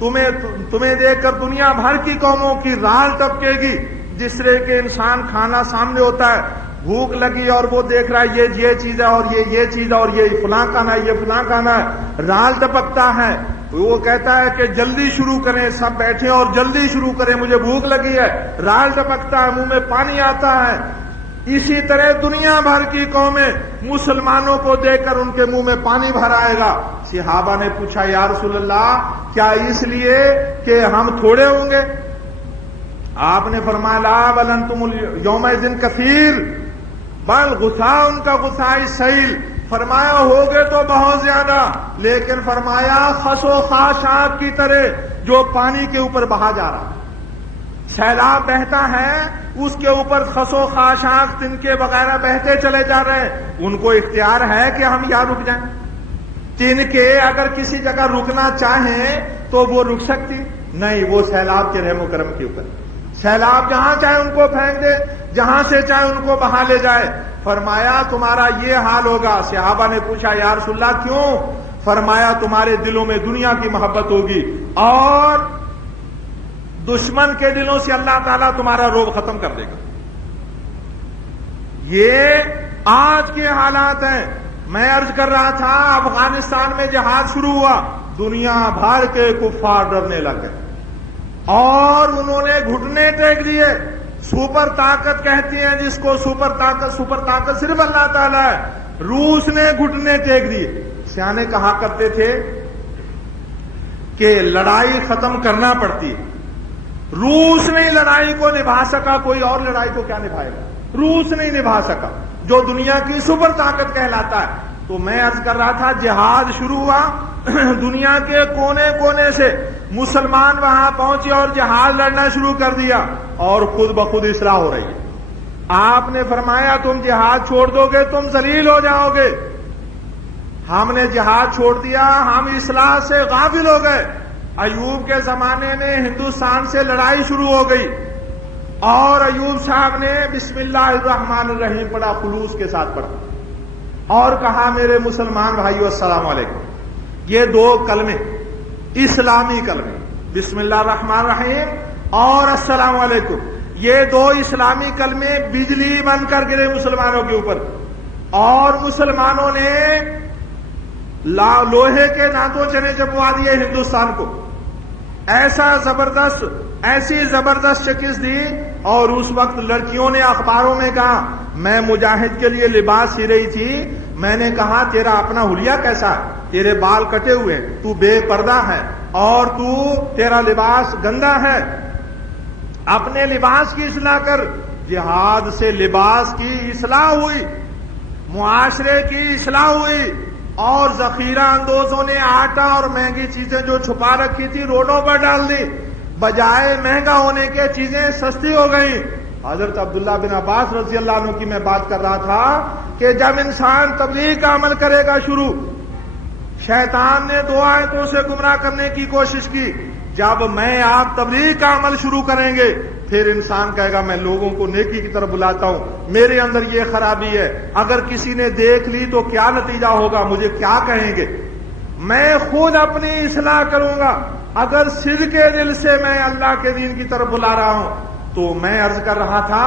تمہیں دیکھ کر دنیا بھر کی قوموں کی رال ٹپکے گی. جس طرح کے انسان کھانا سامنے ہوتا ہے, بھوک لگی اور وہ دیکھ رہا ہے یہ چیز ہے اور یہ چیز ہے اور یہ فلاں کھانا ہے, یہ فلاں کھانا ہے, رال ٹپکتا ہے. وہ کہتا ہے کہ جلدی شروع کریں, سب بیٹھیں اور جلدی شروع کریں, مجھے بھوک لگی ہے. رال ٹپکتا ہے, منہ میں پانی آتا ہے. اسی طرح دنیا بھر کی قومیں مسلمانوں کو دیکھ کر ان کے منہ میں پانی بھر آئے گا. صحابہ نے پوچھا یا رسول اللہ کیا اس لیے کہ ہم تھوڑے ہوں گے؟ آپ نے فرمایا لا بل انتم یومئذ کثیر بل غثاء ان کا غثاء السیل. فرمایا ہوگے تو بہت زیادہ, لیکن فرمایا خس و خاشاک کی طرح جو پانی کے اوپر بہا جا رہا. سیلاب بہتا ہے، اس کے اوپر خس و خاشاک تنکے وغیرہ بہتے چلے جا رہے ہیں، ان کو اختیار ہے کہ ہم یہاں رک جائیں؟ تنکے اگر کسی جگہ رکنا چاہیں تو وہ رک سکتی نہیں، وہ سیلاب کے رحم و کرم کے اوپر، سیلاب جہاں چاہے ان کو پھینک دے، جہاں سے چاہے ان کو بہا لے جائے۔ فرمایا تمہارا یہ حال ہوگا۔ صحابہ نے پوچھا یا رسول اللہ کیوں؟ فرمایا تمہارے دلوں میں دنیا کی محبت ہوگی اور دشمن کے دلوں سے اللہ تعالیٰ تمہارا رعب ختم کر دے گا۔ یہ آج کے حالات ہیں۔ میں عرض کر رہا تھا افغانستان میں جہاد شروع ہوا، دنیا بھر کے کفار ڈرنے لگے اور انہوں نے گھٹنے ٹیک دیے۔ سپر طاقت کہتی ہیں جس کو، سپر طاقت صرف اللہ تعالیٰ ہے۔ روس نے گھٹنے ٹیک دیے۔ سیانے کہا کرتے تھے کہ لڑائی ختم کرنا پڑتی ہے، روس نے لڑائی کو نبھا سکا، کوئی اور لڑائی کو کیا نبھائے گا؟ روس نہیں نبھا سکا جو دنیا کی سپر طاقت کہلاتا ہے۔ تو میں عرض کر رہا تھا جہاد شروع ہوا، دنیا کے کونے کونے سے مسلمان وہاں پہنچے اور جہاد لڑنا شروع کر دیا اور خود بخود اصلاح ہو رہی ہے۔ آپ نے فرمایا تم جہاد چھوڑ دو گے تم ذلیل ہو جاؤ گے۔ ہم نے جہاد چھوڑ دیا، ہم اصلاح سے غافل ہو گئے۔ ایوب کے زمانے میں ہندوستان سے لڑائی شروع ہو گئی اور ایوب صاحب نے بسم اللہ الرحمن الرحیم پڑھا، خلوص کے ساتھ پڑھا اور کہا میرے مسلمان بھائیو السلام علیکم۔ یہ دو کلمے اسلامی کلمے، بسم اللہ الرحمن الرحیم اور السلام علیکم، یہ دو اسلامی کلمے بجلی بن کر گرے مسلمانوں کے اوپر اور مسلمانوں نے لوہے کے دانتوں چنے چبوا دیے ہندوستان کو۔ ایسی زبردست شکست دی اور اس وقت لڑکیوں نے اخباروں میں کہا، میں مجاہد کے لیے لباس سی رہی تھی، میں نے کہا تیرا اپنا حلیہ کیسا ہے، تیرے بال کٹے ہوئے ہیں، تو بے پردہ ہے اور تیرا لباس گندا ہے، اپنے لباس کی اصلاح کر۔ جہاد سے لباس کی اصلاح ہوئی، معاشرے کی اصلاح ہوئی اور ذخیرہ اندوزوں نے آٹا اور مہنگی چیزیں جو چھپا رکھی تھی روڈوں پر ڈال دی، بجائے مہنگا ہونے کے چیزیں سستی ہو گئی۔ حضرت عبداللہ بن عباس رضی اللہ عنہ کی میں بات کر رہا تھا کہ جب انسان تبلیغ کا عمل کرے گا شروع، شیطان نے 2 آیتوں سے گمراہ کرنے کی کوشش کی، جب میں آپ تبلیغ کا عمل شروع کریں گے پھر انسان کہے گا میں لوگوں کو نیکی کی طرف بلاتا ہوں، میرے اندر یہ خرابی ہے، اگر کسی نے دیکھ لی تو کیا نتیجہ ہوگا، مجھے کیا کہیں گے، میں خود اپنی اصلاح کروں گا۔ اگر صدق کے دل سے میں اللہ کے دین کی طرف بلا رہا ہوں تو میں عرض کر رہا تھا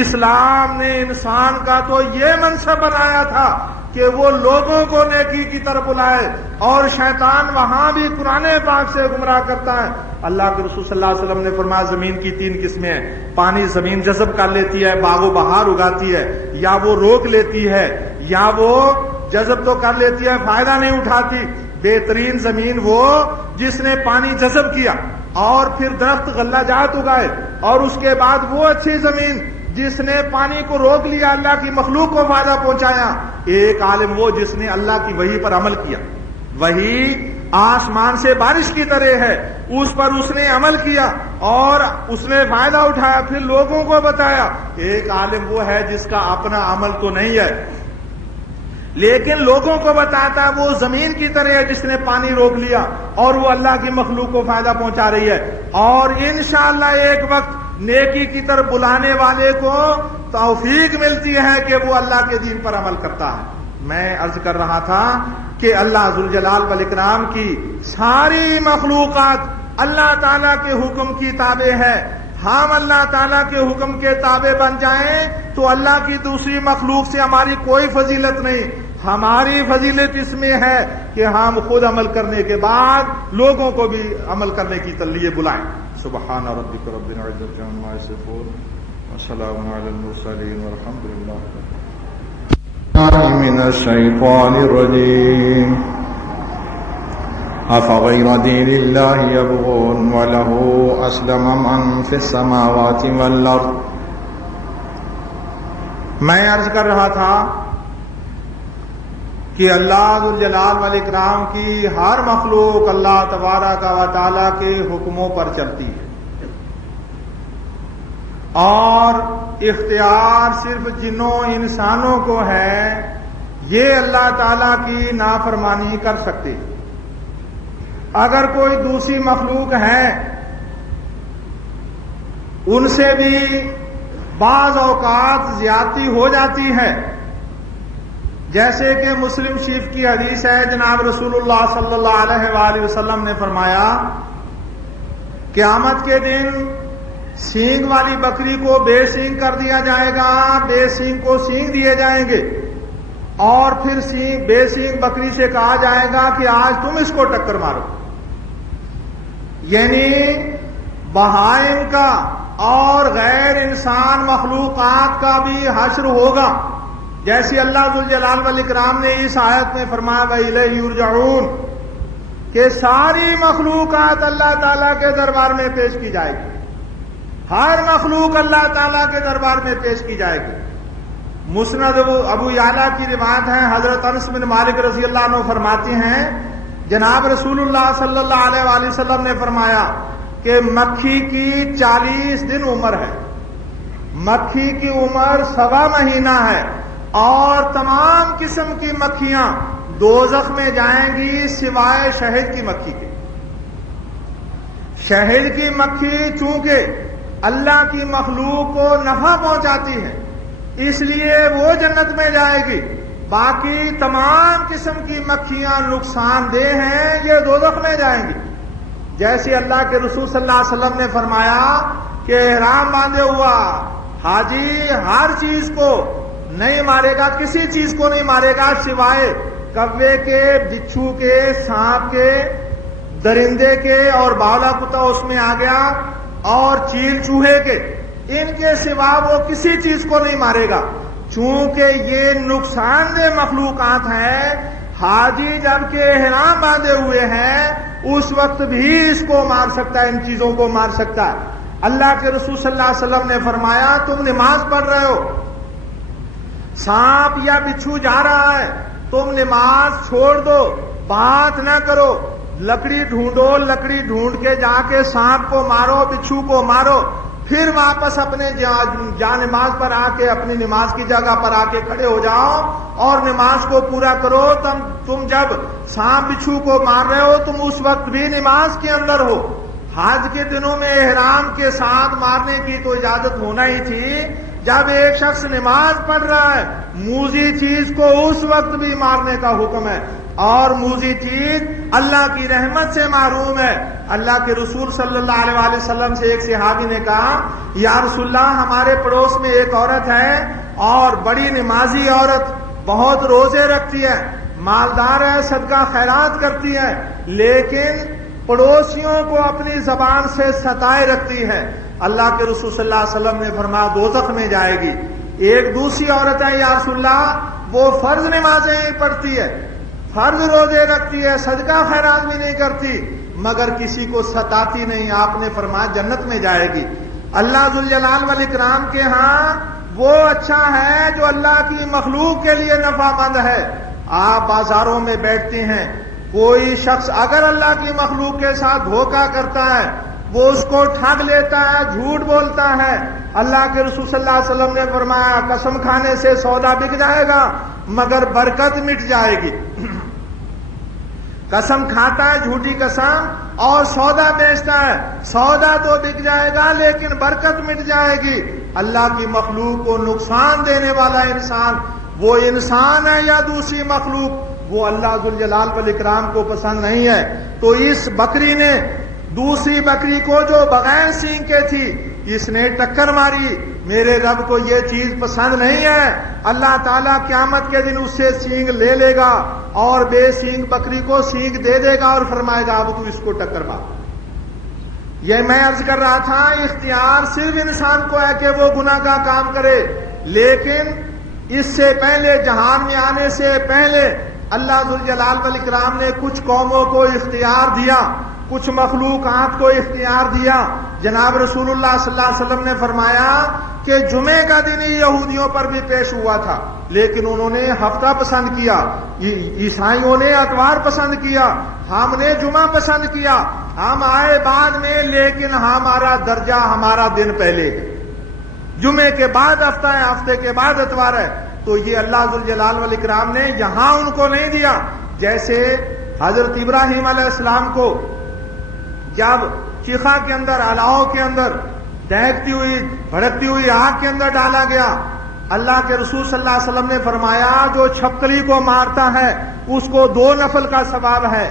اسلام نے انسان کا تو یہ منصب بنایا تھا کہ وہ لوگوں کو نیکی کی طرف بلائے اور شیطان وہاں بھی قرآن پاک سے گمراہ کرتا ہے۔ اللہ کے رسول صلی اللہ علیہ وسلم نے فرمایا زمین کی 3 قسمیں ہیں، پانی زمین جذب کر لیتی ہے، باغ و بہار اگاتی ہے، یا وہ روک لیتی ہے یا وہ جذب تو کر لیتی ہے فائدہ نہیں اٹھاتی۔ بہترین زمین وہ جس نے پانی جذب کیا اور پھر درخت غلہ جات اگائے، اور اس کے بعد وہ اچھی زمین جس نے پانی کو روک لیا، اللہ کی مخلوق کو فائدہ پہنچایا۔ ایک عالم وہ جس نے اللہ کی وحی پر عمل کیا، وحی آسمان سے بارش کی طرح ہے، اس پر اس نے عمل کیا اور اس نے فائدہ اٹھایا پھر لوگوں کو بتایا۔ ایک عالم وہ ہے جس کا اپنا عمل تو نہیں ہے لیکن لوگوں کو بتاتا ہے، وہ زمین کی طرح ہے جس نے پانی روک لیا اور وہ اللہ کی مخلوق کو فائدہ پہنچا رہی ہے، اور انشاءاللہ ایک وقت نیکی کی طرف بلانے والے کو توفیق ملتی ہے کہ وہ اللہ کے دین پر عمل کرتا ہے۔ میں عرض کر رہا تھا کہ اللہ ذوالجلال والاکرام کی ساری مخلوقات اللہ تعالیٰ کے حکم کی تابع ہے۔ ہم اللہ تعالیٰ کے حکم کے تابع بن جائیں تو اللہ کی دوسری مخلوق سے ہماری کوئی فضیلت نہیں، ہماری فضیلت اس میں ہے کہ ہم خود عمل کرنے کے بعد لوگوں کو بھی عمل کرنے کی لیے بلائیں۔ سبحان ربک رب العزۃ عما یصفون وسلام علی المرسلین والحمد للہ من الشیطان الرجیم۔ افغیر دین اللہ یبغون وله اسلم من فی السماوات والارض۔ میں عرض کر رہا تھا کہ اللہ ذوالجلال والاکرام کی ہر مخلوق اللہ تبارک و تعالیٰ کے حکموں پر چلتی ہے، اور اختیار صرف جنوں انسانوں کو ہے، یہ اللہ تعالیٰ کی نافرمانی کر سکتے۔ اگر کوئی دوسری مخلوق ہے ان سے بھی بعض اوقات زیادتی ہو جاتی ہے، جیسے کہ مسلم شریف کی حدیث ہے، جناب رسول اللہ صلی اللہ علیہ وآلہ وسلم نے فرمایا قیامت کے دن سینگ والی بکری کو بے سینگ کر دیا جائے گا، بے سینگ کو سینگ دیے جائیں گے، اور پھر بے سینگ بکری سے کہا جائے گا کہ آج تم اس کو ٹکر مارو۔ یعنی بہائم کا اور غیر انسان مخلوقات کا بھی حشر ہوگا، جیسے اللہ ذوالجلال والاکرام نے اس آیت میں فرمایا وَإِلَيْهِ يُرْجَعُونَ کہ ساری مخلوقات اللہ تعالیٰ کے دربار میں پیش کی جائے گی، ہر مخلوق اللہ تعالیٰ کے دربار میں پیش کی جائے گی۔ مسند ابو یعلا کی روایت ہے، حضرت انس بن مالک رضی اللہ عنہ فرماتے ہیں جناب رسول اللہ صلی اللہ علیہ وآلہ وسلم نے فرمایا کہ مکھی کی 40 دن عمر ہے، مکھی کی عمر 1.25 مہینہ ہے، اور تمام قسم کی مکھیاں دوزخ میں جائیں گی سوائے شہد کی مکھی کے۔ شہد کی مکھی چونکہ اللہ کی مخلوق کو نفع پہنچاتی ہے اس لیے وہ جنت میں جائے گی، باقی تمام قسم کی مکھیاں نقصان دہ ہیں، یہ دوزخ میں جائیں گی۔ جیسے اللہ کے رسول صلی اللہ علیہ وسلم نے فرمایا کہ احرام باندھے ہوا حاجی ہر چیز کو نہیں مارے گا، کسی چیز کو نہیں مارے گا سوائے کوے کے، بچھو کے، سانپ کے، درندے کے، اور باولا کتا اس میں آ گیا، اور چیل چوہے کے، ان کے سوا وہ کسی چیز کو نہیں مارے گا، چونکہ یہ نقصان دہ مخلوقات ہیں۔ حاجی جب کہ احرام باندھے ہوئے ہیں اس وقت بھی اس کو مار سکتا ہے، ان چیزوں کو مار سکتا ہے۔ اللہ کے رسول صلی اللہ علیہ وسلم نے فرمایا تم نماز پڑھ رہے ہو، سانپ یا بچھو جا رہا ہے، تم نماز چھوڑ دو، بات نہ کرو، لکڑی ڈھونڈو، لکڑی ڈھونڈ کے جا کے سانپ کو مارو، بچھو کو مارو، پھر واپس اپنے جا نماز پر آ کے اپنی نماز کی جگہ پر آ کے کھڑے ہو جاؤ اور نماز کو پورا کرو۔ تم جب سانپ بچھو کو مار رہے ہو تم اس وقت بھی نماز کے اندر ہو۔ حج کے دنوں میں احرام کے ساتھ مارنے کی تو اجازت ہونا ہی تھی، جب ایک شخص نماز پڑھ رہا ہے موذی چیز کو اس وقت بھی مارنے کا حکم ہے، اور موذی چیز اللہ کی رحمت سے محروم ہے۔ اللہ کے رسول صلی اللہ علیہ وآلہ وسلم سے ایک صحابی نے کہا یا رسول اللہ ہمارے پڑوس میں ایک عورت ہے اور بڑی نمازی عورت، بہت روزے رکھتی ہے، مالدار ہے، صدقہ خیرات کرتی ہے، لیکن پڑوسیوں کو اپنی زبان سے ستائے رکھتی ہے۔ اللہ کے رسول صلی اللہ علیہ وسلم نے فرمایا دوزخ میں جائے گی۔ ایک دوسری عورت ہے یا رسول اللہ وہ فرض نمازیں پڑھتی ہے، فرض روزے رکھتی ہے، صدقہ خیرات بھی نہیں کرتی، مگر کسی کو ستاتی نہیں، آپ نے فرمایا جنت میں جائے گی۔ اللہ ذوالجلال والاکرام کے ہاں وہ اچھا ہے جو اللہ کی مخلوق کے لیے نفع مند ہے۔ آپ بازاروں میں بیٹھتے ہیں، کوئی شخص اگر اللہ کی مخلوق کے ساتھ دھوکہ کرتا ہے وہ اس کو ٹھگ لیتا ہے، جھوٹ بولتا ہے، اللہ کے رسول صلی اللہ علیہ وسلم نے فرمایا قسم کھانے سے سودا بک جائے گا مگر برکت مٹ جائے گی۔ قسم کھاتا ہے جھوٹی قسم اور سودا بیچتا ہے، سودا تو بک جائے گا لیکن برکت مٹ جائے گی۔ اللہ کی مخلوق کو نقصان دینے والا انسان، وہ انسان ہے یا دوسری مخلوق، وہ اللہ ذوالجلال والاکرام کو پسند نہیں ہے۔ تو اس بکری نے دوسری بکری کو جو بغیر سینگ کے تھی اس نے ٹکر ماری، میرے رب کو یہ چیز پسند نہیں ہے۔ اللہ تعالیٰ قیامت کے دن اس سے سینگ لے لے گا اور بے سینگ بکری کو سینگ دے دے گا اور فرمائے گا اب تو اس کو ٹکر مار۔ یہ میں عرض کر رہا تھا اختیار صرف انسان کو ہے کہ وہ گناہ کا کام کرے، لیکن اس سے پہلے جہان میں آنے سے پہلے اللہ ذوالجلال والاکرام نے کچھ قوموں کو اختیار دیا، کچھ مخلوقات کو اختیار دیا۔ جناب رسول اللہ صلی اللہ علیہ وسلم نے فرمایا کہ جمعے کا دن ہی یہودیوں پر بھی پیش ہوا تھا لیکن انہوں نے ہفتہ پسند کیا، عیسائیوں نے اتوار پسند کیا، ہم نے جمعہ پسند کیا، ہم آئے بعد میں لیکن ہمارا درجہ ہمارا دن پہلے ہے۔ جمعے کے بعد ہفتہ ہے، ہفتے کے بعد اتوار ہے، تو یہ اللہ ذوالجلال والاکرام نے یہاں ان کو نہیں دیا۔ جیسے حضرت ابراہیم علیہ السلام کو جب چیخا کے اندر، الاؤ کے اندر، دہکتی ہوئی بھڑکتی ہوئی آگ کے اندر ڈالا گیا، اللہ کے رسول صلی اللہ علیہ وسلم نے فرمایا جو چھپکلی کو مارتا ہے اس کو 2 نفل کا ثواب ہے۔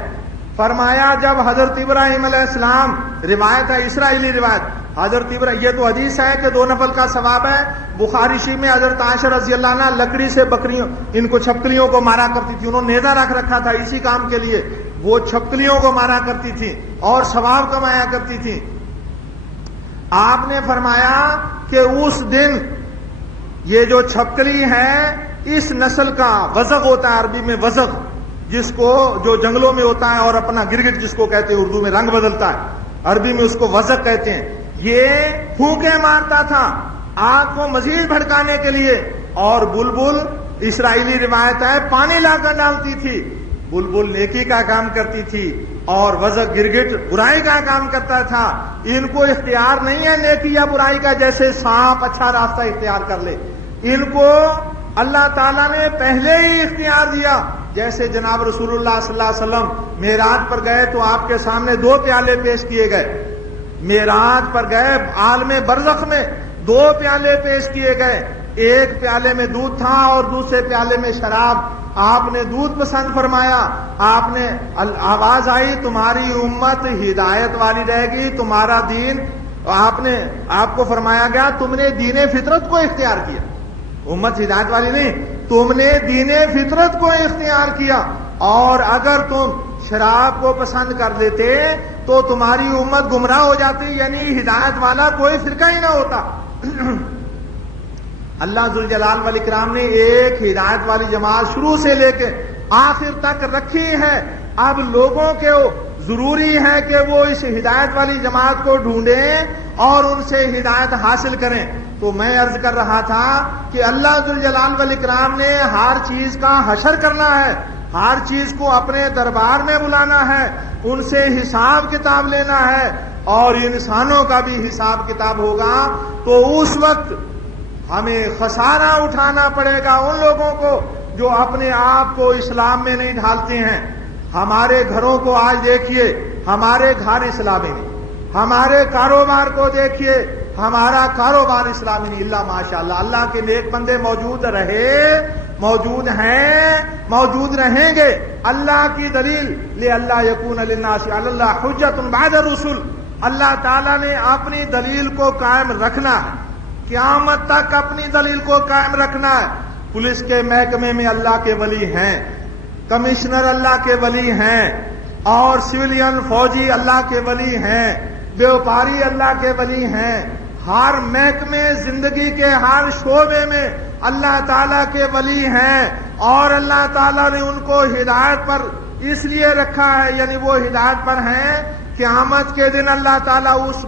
فرمایا جب حضرت ابراہیم علیہ السلام، روایت ہے اسرائیلی روایت، حضرت ابراہیم، یہ تو حدیث ہے کہ 2 نفل کا ثواب ہے، بخاری شریف میں حضرت عائشہ رضی اللہ عنہ لکڑی سے بکریوں، ان کو چھپکلیوں کو مارا کرتی تھی، انہوں نے نیزہ رکھ رکھا تھا اسی کام کے لیے، وہ چھپکلیوں کو مارا کرتی تھی اور ثواب کمایا کرتی تھی۔ آپ نے فرمایا کہ اس دن یہ جو چھپکلی ہے اس نسل کا وزغ ہوتا ہے، عربی میں وزغ، جس کو جو جنگلوں میں ہوتا ہے، اور اپنا گرگٹ جس کو کہتے ہیں، اردو میں رنگ بدلتا ہے، عربی میں اس کو وزغ کہتے ہیں، یہ پھونکے مارتا تھا آگ کو مزید بھڑکانے کے لیے، اور بلبل، اسرائیلی روایت ہے، پانی لا کر ڈالتی تھی۔ بلبل نیکی کا کام کرتی تھی اور وزغ گرگٹ برائی کا کام کرتا تھا۔ ان کو اختیار نہیں ہے نیکی یا برائی کا، جیسے سانپ اچھا راستہ اختیار کر لے، ان کو اللہ تعالیٰ نے پہلے ہی اختیار دیا۔ جیسے جناب رسول اللہ صلی اللہ علیہ وسلم معراج پر گئے تو آپ کے سامنے 2 پیالے پیش کیے گئے، معراج پر گئے عالم برزخ میں 2 پیالے پیش کیے گئے، ایک پیالے میں دودھ تھا اور دوسرے پیالے میں شراب۔ آپ نے دودھ پسند فرمایا، آپ نے آواز آئی تمہاری امت ہدایت والی رہے گی، تمہارا دین، آپ کو فرمایا گیا تم نے دین فطرت کو اختیار کیا، امت ہدایت والی نہیں، تم نے دین فطرت کو اختیار کیا، اور اگر تم شراب کو پسند کر دیتے تو تمہاری امت گمراہ ہو جاتی، یعنی ہدایت والا کوئی فرقہ ہی نہ ہوتا۔ اللہ ذوالجلال والاکرام نے ایک ہدایت والی جماعت شروع سے لے کے آخر تک رکھی ہے، اب لوگوں کے ضروری ہے کہ وہ اس ہدایت والی جماعت کو ڈھونڈیں اور ان سے ہدایت حاصل کریں۔ تو میں عرض کر رہا تھا کہ اللہ ذوالجلال والاکرام نے ہر چیز کا حشر کرنا ہے، ہر چیز کو اپنے دربار میں بلانا ہے، ان سے حساب کتاب لینا ہے، اور انسانوں کا بھی حساب کتاب ہوگا، تو اس وقت ہمیں خسارہ اٹھانا پڑے گا ان لوگوں کو جو اپنے آپ کو اسلام میں نہیں ڈھالتے ہیں۔ ہمارے گھروں کو آج دیکھیے، ہمارے گھر اسلامی نہیں، ہمارے کاروبار کو دیکھیے، ہمارا کاروبار اسلامی نہیں، اللہ ماشاءاللہ، اللہ کے نیک بندے موجود رہے، موجود ہیں، موجود رہیں گے۔ اللہ کی دلیل لے اللہ یکون للناس علی اللہ حجت بعد الرسل، اللہ تعالیٰ نے اپنی دلیل کو قائم رکھنا ہے، قیامت تک اپنی دلیل کو قائم رکھنا ہے۔ پولیس کے محکمے میں اللہ کے ولی ہیں، کمشنر اللہ کے ولی ہیں، اور سویلین فوجی اللہ کے ولی ہیں، بیوپاری اللہ کے ولی ہیں، ہر محکمے زندگی کے ہر شعبے میں اللہ تعالیٰ کے ولی ہیں، اور اللہ تعالیٰ نے ان کو ہدایت پر اس لیے رکھا ہے، یعنی وہ ہدایت پر ہیں، قیامت کے دن اللہ تعالیٰ اس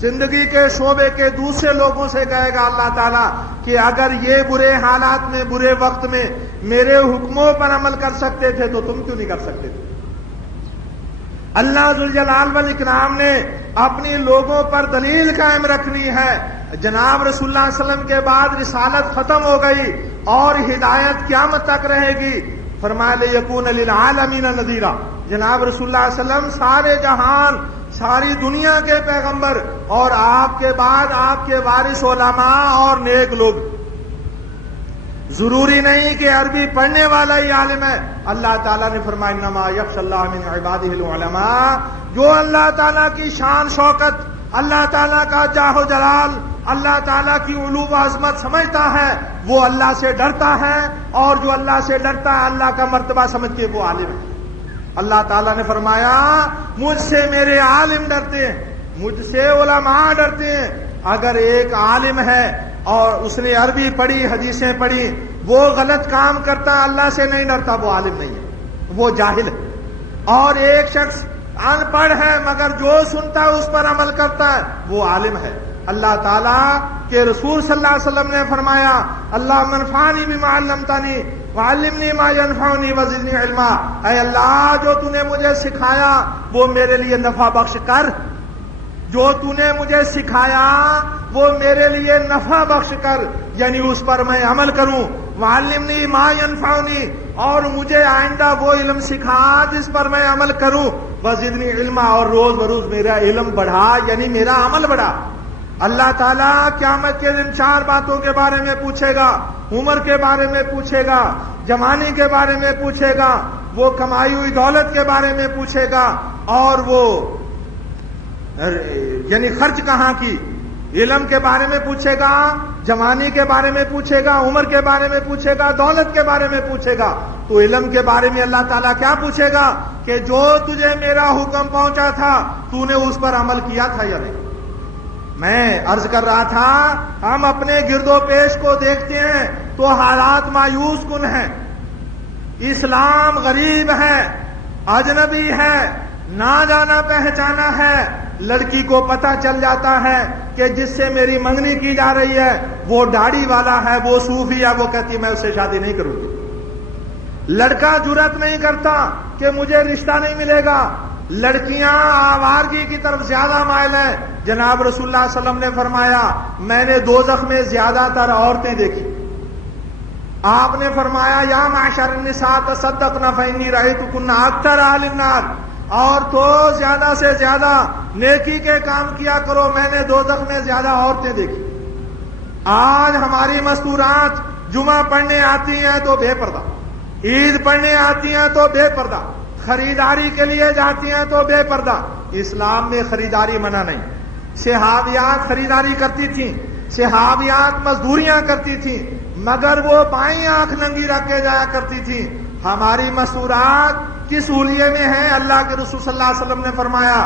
زندگی کے شعبے کے دوسرے لوگوں سے کہے گا اللہ تعالیٰ کہ اگر یہ برے حالات میں، برے وقت میں میرے حکموں پر عمل کر سکتے تھے تو تم کیوں نہیں کر سکتے تھے؟ اللہ ذوالجلال والاکرام نے اپنی لوگوں پر دلیل قائم رکھنی ہے۔ جناب رسول اللہ صلی اللہ علیہ وسلم کے بعد رسالت ختم ہو گئی اور ہدایت قیامت تک رہے گی۔ فرمایا لِيَكُونَ لِلْعَالَمِينَ نَذِيرًا، جناب رسول اللہ صلی اللہ علیہ وسلم سارے جہان، ساری دنیا کے پیغمبر، اور آپ کے بعد آپ کے وارث علماء اور نیک لوگ۔ ضروری نہیں کہ عربی پڑھنے والا ہی عالم ہے، اللہ تعالیٰ نے فرمایا انما یخشی اللہ من عبادہ العلماء، جو اللہ تعالیٰ کی شان شوکت، اللہ تعالیٰ کا جاہ و جلال، اللہ تعالیٰ کی علو و عظمت سمجھتا ہے وہ اللہ سے ڈرتا ہے، اور جو اللہ سے ڈرتا ہے اللہ کا مرتبہ سمجھ کے وہ عالم ہے۔ اللہ تعالیٰ نے فرمایا مجھ سے میرے عالم ڈرتے ہیں، مجھ سے علماء ڈرتے ہیں۔ اگر ایک عالم ہے اور اس نے عربی پڑھی، حدیثیں پڑھی، وہ غلط کام کرتا ہے، اللہ سے نہیں ڈرتا، وہ عالم نہیں ہے، وہ جاہل ہے۔ اور ایک شخص ان پڑھ ہے مگر جو سنتا ہے اس پر عمل کرتا ہے، وہ عالم ہے۔ اللہ تعالیٰ کے رسول صلی اللہ علیہ وسلم نے فرمایا اللہم انفعنی بما علمتنی وعلمنی ما ینفعنی وزدنی علما، اے اللہ جو تو نے مجھے سکھایا وہ میرے لیے نفع بخش کر، جو تو نے مجھے سکھایا وہ میرے لیے نفع بخش کر یعنی اس پر میں عمل کروں. وعلمنی ما ینفعنی، اور مجھے آئندہ وہ علم سکھا جس پر میں عمل کروں. وزدنی علما، اور روز بروز میرا علم بڑھا یعنی میرا عمل بڑھا. اللہ تعالیٰ قیامت کے دن 4 باتوں کے بارے میں پوچھے گا. عمر کے بارے میں پوچھے گا، جوانی کے بارے میں پوچھے گا، وہ کمائی ہوئی دولت کے بارے میں پوچھے گا، اور وہ یعنی خرچ کہاں کی. علم کے بارے میں پوچھے گا، جوانی کے بارے میں پوچھے گا، عمر کے بارے میں پوچھے گا، دولت کے بارے میں پوچھے گا. تو علم کے بارے میں اللہ تعالیٰ کیا پوچھے گا کہ جو تجھے میرا حکم پہنچا تھا تو نے اس پر عمل کیا تھا یا نہیں. میں عرض کر رہا تھا ہم اپنے گرد و پیش کو دیکھتے ہیں تو حالات مایوس کن ہیں. اسلام غریب ہے، اجنبی ہے، نہ جانا پہچانا ہے. لڑکی کو پتہ چل جاتا ہے کہ جس سے میری منگنی کی جا رہی ہے وہ داڑھی والا ہے، وہ صوفی ہے، وہ کہتی میں اس سے شادی نہیں کروں گی. لڑکا جرأت نہیں کرتا کہ مجھے رشتہ نہیں ملے گا. لڑکیاں آوارگی کی طرف زیادہ مائل ہیں. جناب رسول اللہ صلی اللہ علیہ وسلم نے فرمایا میں نے دوزخ میں زیادہ تر عورتیں دیکھی. آپ نے فرمایا یا معشر النساء تصدقن فإنی رأیتکن اکثر اہل النار، اور تو زیادہ سے زیادہ نیکی کے کام کیا کرو، میں نے دوزخ میں زیادہ عورتیں دیکھی. آج ہماری مستورات جمعہ پڑھنے آتی ہیں تو بے پردہ، عید پڑھنے آتی ہیں تو بے پردہ، خریداری کے لیے جاتی ہیں تو بے پردہ. اسلام میں خریداری منع نہیں. صحابیات خریداری کرتی تھیں، صحابیات مزدوریاں کرتی تھیں، مگر وہ بائیں آنکھ ننگی رکھ کے جایا کرتی تھیں. ہماری مستورات کس حلیے میں ہیں؟ اللہ کے رسول صلی اللہ علیہ وسلم نے فرمایا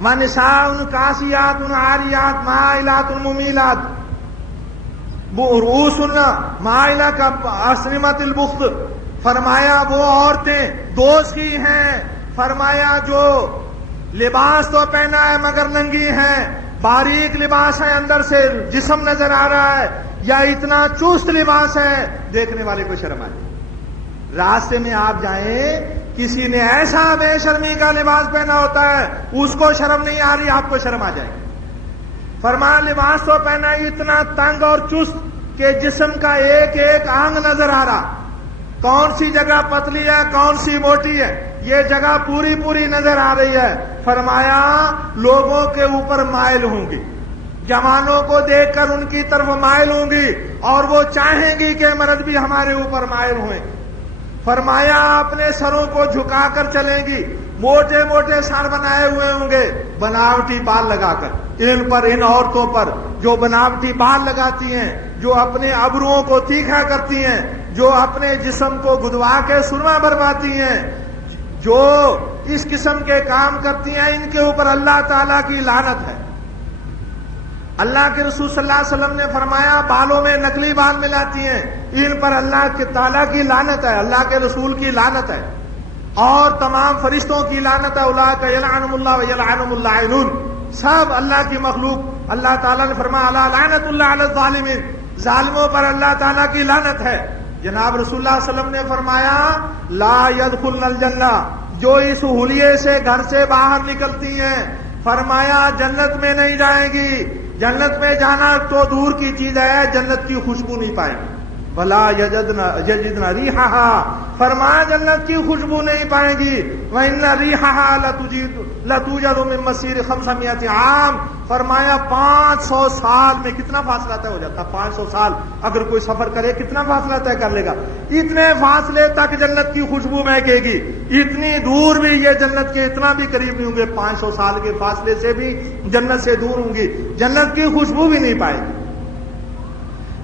وَنِسَاءٌ کاسیات عاریات مائلات ممیلات رؤوسن مائلہ کاسنمۃ البخت. فرمایا وہ عورتیں دوست کی ہیں، فرمایا جو لباس تو پہنا ہے مگر ننگی ہیں، باریک لباس ہے اندر سے جسم نظر آ رہا ہے، یا اتنا چست لباس ہے دیکھنے والے کو شرم آئے. راستے میں آپ جائیں کسی نے ایسا بے شرمی کا لباس پہنا ہوتا ہے اس کو شرم نہیں آ رہی، آپ کو شرم آ جائے گی. فرمایا لباس تو پہنا اتنا تنگ اور چست کہ جسم کا ایک ایک آنگ نظر آ رہا، کون سی جگہ پتلی ہے کون سی موٹی ہے یہ جگہ پوری پوری نظر آ رہی ہے. فرمایا لوگوں کے اوپر مائل ہوں گی، جوانوں کو دیکھ کر ان کی طرف مائل ہوں گی، اور وہ چاہیں گی کہ مرد بھی ہمارے اوپر مائل ہوئیں. فرمایا اپنے سروں کو جھکا کر چلیں گی، موٹے موٹے سر بنائے ہوئے ہوں گے بناوٹی بال لگا کر. ان عورتوں پر جو بناوٹی بال لگاتی ہیں، جو اپنے ابروؤں کو تیکھا کرتی ہیں، جو اپنے جسم کو گدوا کے سرما بھرواتی ہیں، جو اس قسم کے کام کرتی ہیں، ان کے اوپر اللہ تعالیٰ کی لعنت ہے. اللہ کے رسول صلی اللہ علیہ وسلم نے فرمایا بالوں میں نقلی بال ملاتی ہیں، ان پر اللہ کے تعالیٰ کی لعنت ہے، اللہ کے رسول کی لعنت ہے، اور تمام فرشتوں کی لعنت ہے. اولئک یلعنہم اللہ ویلعنہم اللاعنون. سب اللہ کی مخلوق. اللہ تعالیٰ نے فرمایا الا لعنت اللہ علی الظالمین، ظالموں پر اللہ تعالیٰ کی لعنت ہے. جناب رسول اللہ صلی اللہ علیہ وسلم نے فرمایا لا يدخلن الجنہ، جو اس حلیے سے گھر سے باہر نکلتی ہیں، فرمایا جنت میں نہیں جائیں گی. جنت میں جانا تو دور کی چیز ہے، جنت کی خوشبو نہیں پائیں گی. ولا یجدن ریحھا، فرمایا جنت کی خوشبو نہیں پائیں گی. وان ریحھا لتوجد من مسیر 500 عام، فرمایا 500 سال میں کتنا فاصلہ طے ہو جاتا. 500 سال اگر کوئی سفر کرے کتنا فاصلہ طے کر لے گا. اتنے فاصلے تک جنت کی خوشبو مہکے گی. اتنی دور بھی یہ جنت کے اتنا بھی قریب نہیں ہوں گے، 500 سال کے فاصلے سے بھی جنت سے دور ہوں گی، جنت کی خوشبو بھی نہیں پائے گی.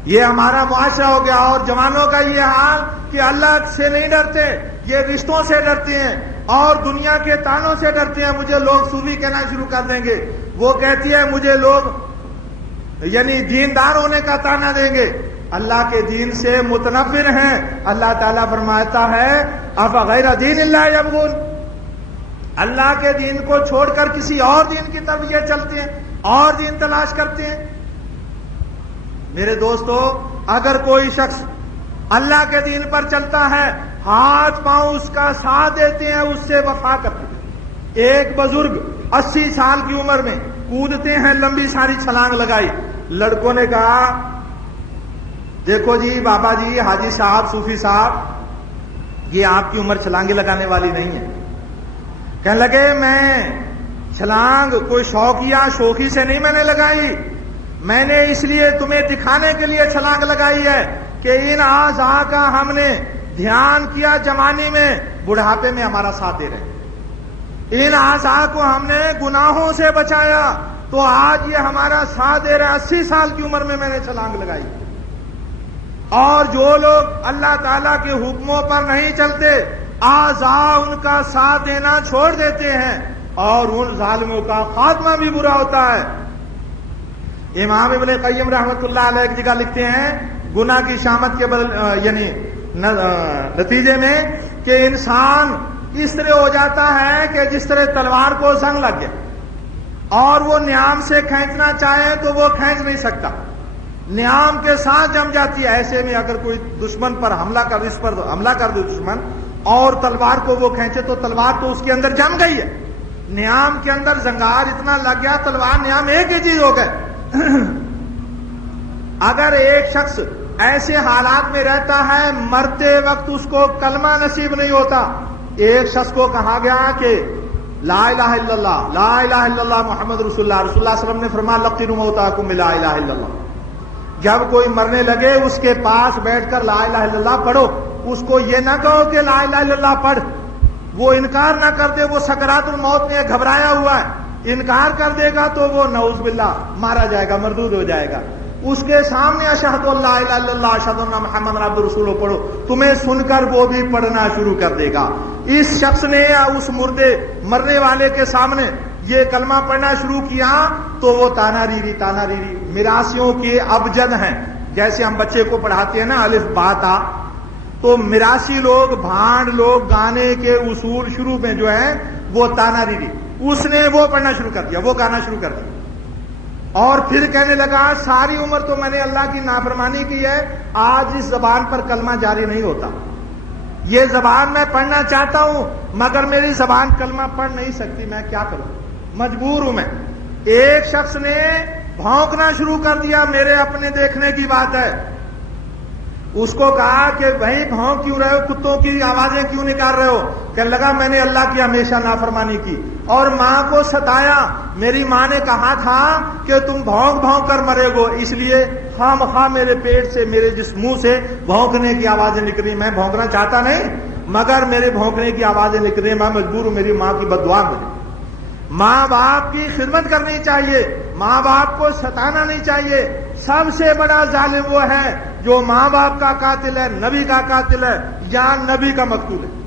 یہ ہمارا معاشرہ ہو گیا. اور جوانوں کا یہ حال کہ اللہ سے نہیں ڈرتے، یہ رشتوں سے ڈرتے ہیں اور دنیا کے تانوں سے ڈرتے ہیں. مجھے لوگ صوفی کہنا شروع کر دیں گے، وہ کہتی ہے مجھے لوگ یعنی دیندار ہونے کا تانا دیں گے. اللہ کے دین سے متنفر ہیں. اللہ تعالیٰ فرماتا ہے افغیر دین اللہ یبغون، اللہ کے دین کو چھوڑ کر کسی اور دین کی طرف یہ چلتے ہیں اور دین تلاش کرتے ہیں. میرے دوستو، اگر کوئی شخص اللہ کے دین پر چلتا ہے، ہاتھ پاؤں اس کا ساتھ دیتے ہیں، اس سے وفا کرتے ہیں. ایک بزرگ 80 سال کی عمر میں کودتے ہیں، لمبی ساری چھلانگ لگائی۔ لڑکوں نے کہا دیکھو جی بابا جی، حاجی صاحب، صوفی صاحب، یہ آپ کی عمر چھلانگیں لگانے والی نہیں ہے۔ کہنے لگے میں چھلانگ کوئی شوقی سے نہیں میں نے لگائی، میں نے اس لیے تمہیں دکھانے کے لیے چھلانگ لگائی ہے کہ ان اعضاء کا ہم نے دھیان کیا جوانی میں، بڑھاپے میں ہمارا ساتھ دے رہے، ان اعضاء کو ہم نے گناہوں سے بچایا تو آج یہ ہمارا ساتھ دے رہا ہے۔ 80 سال کی عمر میں نے چھلانگ لگائی۔ اور جو لوگ اللہ تعالیٰ کے حکموں پر نہیں چلتے، اعضاء ان کا ساتھ دینا چھوڑ دیتے ہیں اور ان ظالموں کا خاتمہ بھی برا ہوتا ہے۔ امام ابن قیم رحمۃ اللہ علیہ ایک جگہ لکھتے ہیں گناہ کی شامت کے یعنی نتیجے میں کہ انسان اس طرح ہو جاتا ہے کہ جس طرح تلوار کو زنگ لگ گیا اور وہ نیام سے کھینچنا چاہے تو وہ کھینچ نہیں سکتا، نیام کے ساتھ جم جاتی ہے۔ ایسے میں اگر کوئی دشمن پر حملہ کر دے دشمن اور تلوار کو وہ کھینچے تو تلوار تو اس کے اندر جم گئی ہے، نیام کے اندر زنگار اتنا لگ گیا، تلوار نیام ایک ہی چیز ہو گئے۔ اگر ایک شخص ایسے حالات میں رہتا ہے، مرتے وقت اس کو کلمہ نصیب نہیں ہوتا۔ ایک شخص کو کہا گیا کہ لا الہ الا اللہ، لا الہ الا اللہ محمد رسول اللہ، رسول اللہ صلی اللہ علیہ وسلم نے فرمایا لقنوا موتاکم بلا الہ الا اللہ۔ جب کوئی مرنے لگے اس کے پاس بیٹھ کر لا الہ الا اللہ پڑھو، اس کو یہ نہ کہو کہ لا الہ الا اللہ پڑھ، وہ انکار نہ کر دے، وہ سکرات الموت میں گھبرایا ہوا ہے، انکار کر دے گا تو وہ نعوذ باللہ مارا جائے گا، مردود ہو جائے گا۔ اس کے سامنے اشہد اللہ الہ الا اللہ اشہد ان محمد عبد رسول پڑھو، تمہیں سن کر وہ بھی پڑھنا شروع کر دے گا۔ اس شخص نے یا اس مرنے والے کے سامنے یہ کلمہ پڑھنا شروع کیا تو وہ تانا ریری میراثیوں کے ابجد ہیں، جیسے ہم بچے کو پڑھاتے ہیں نا الف با تا، تو میراثی لوگ، بھانڈ لوگ گانے کے اصول شروع میں جو ہے وہ تانا ریری، اس نے وہ پڑھنا شروع کر دیا، وہ گانا شروع کر دیا، اور پھر کہنے لگا ساری عمر تو میں نے اللہ کی نافرمانی کی ہے، آج اس زبان پر کلمہ جاری نہیں ہوتا، یہ زبان میں پڑھنا چاہتا ہوں مگر میری زبان کلمہ پڑھ نہیں سکتی، میں کیا کروں، مجبور ہوں میں۔ ایک شخص نے بھونکنا شروع کر دیا، میرے اپنے دیکھنے کی بات ہے، اس کو کہا کہ بھائی بھونک کیوں رہے ہو، کتوں کی آوازیں کیوں نکال رہے ہو؟ کہنے لگا میں نے اللہ کی ہمیشہ نافرمانی کی اور ماں کو ستایا، میری ماں نے کہا تھا کہ تم بھونک بھونک کر مرے گو، اس لیے خواہ مخواہ میرے پیٹ سے، میرے منہ سے بھونکنے کی آوازیں نکلی، میں بھونکنا چاہتا نہیں مگر میرے بھونکنے کی آوازیں نکلی، میں مجبور ہوں، میری ماں کی بددعا مجھے۔ ماں باپ کی خدمت کرنی چاہیے، ماں باپ کو ستانا نہیں چاہیے۔ سب سے بڑا ظالم وہ ہے جو ماں باپ کا قاتل ہے، نبی کا قاتل ہے یا نبی کا مقتول ہے۔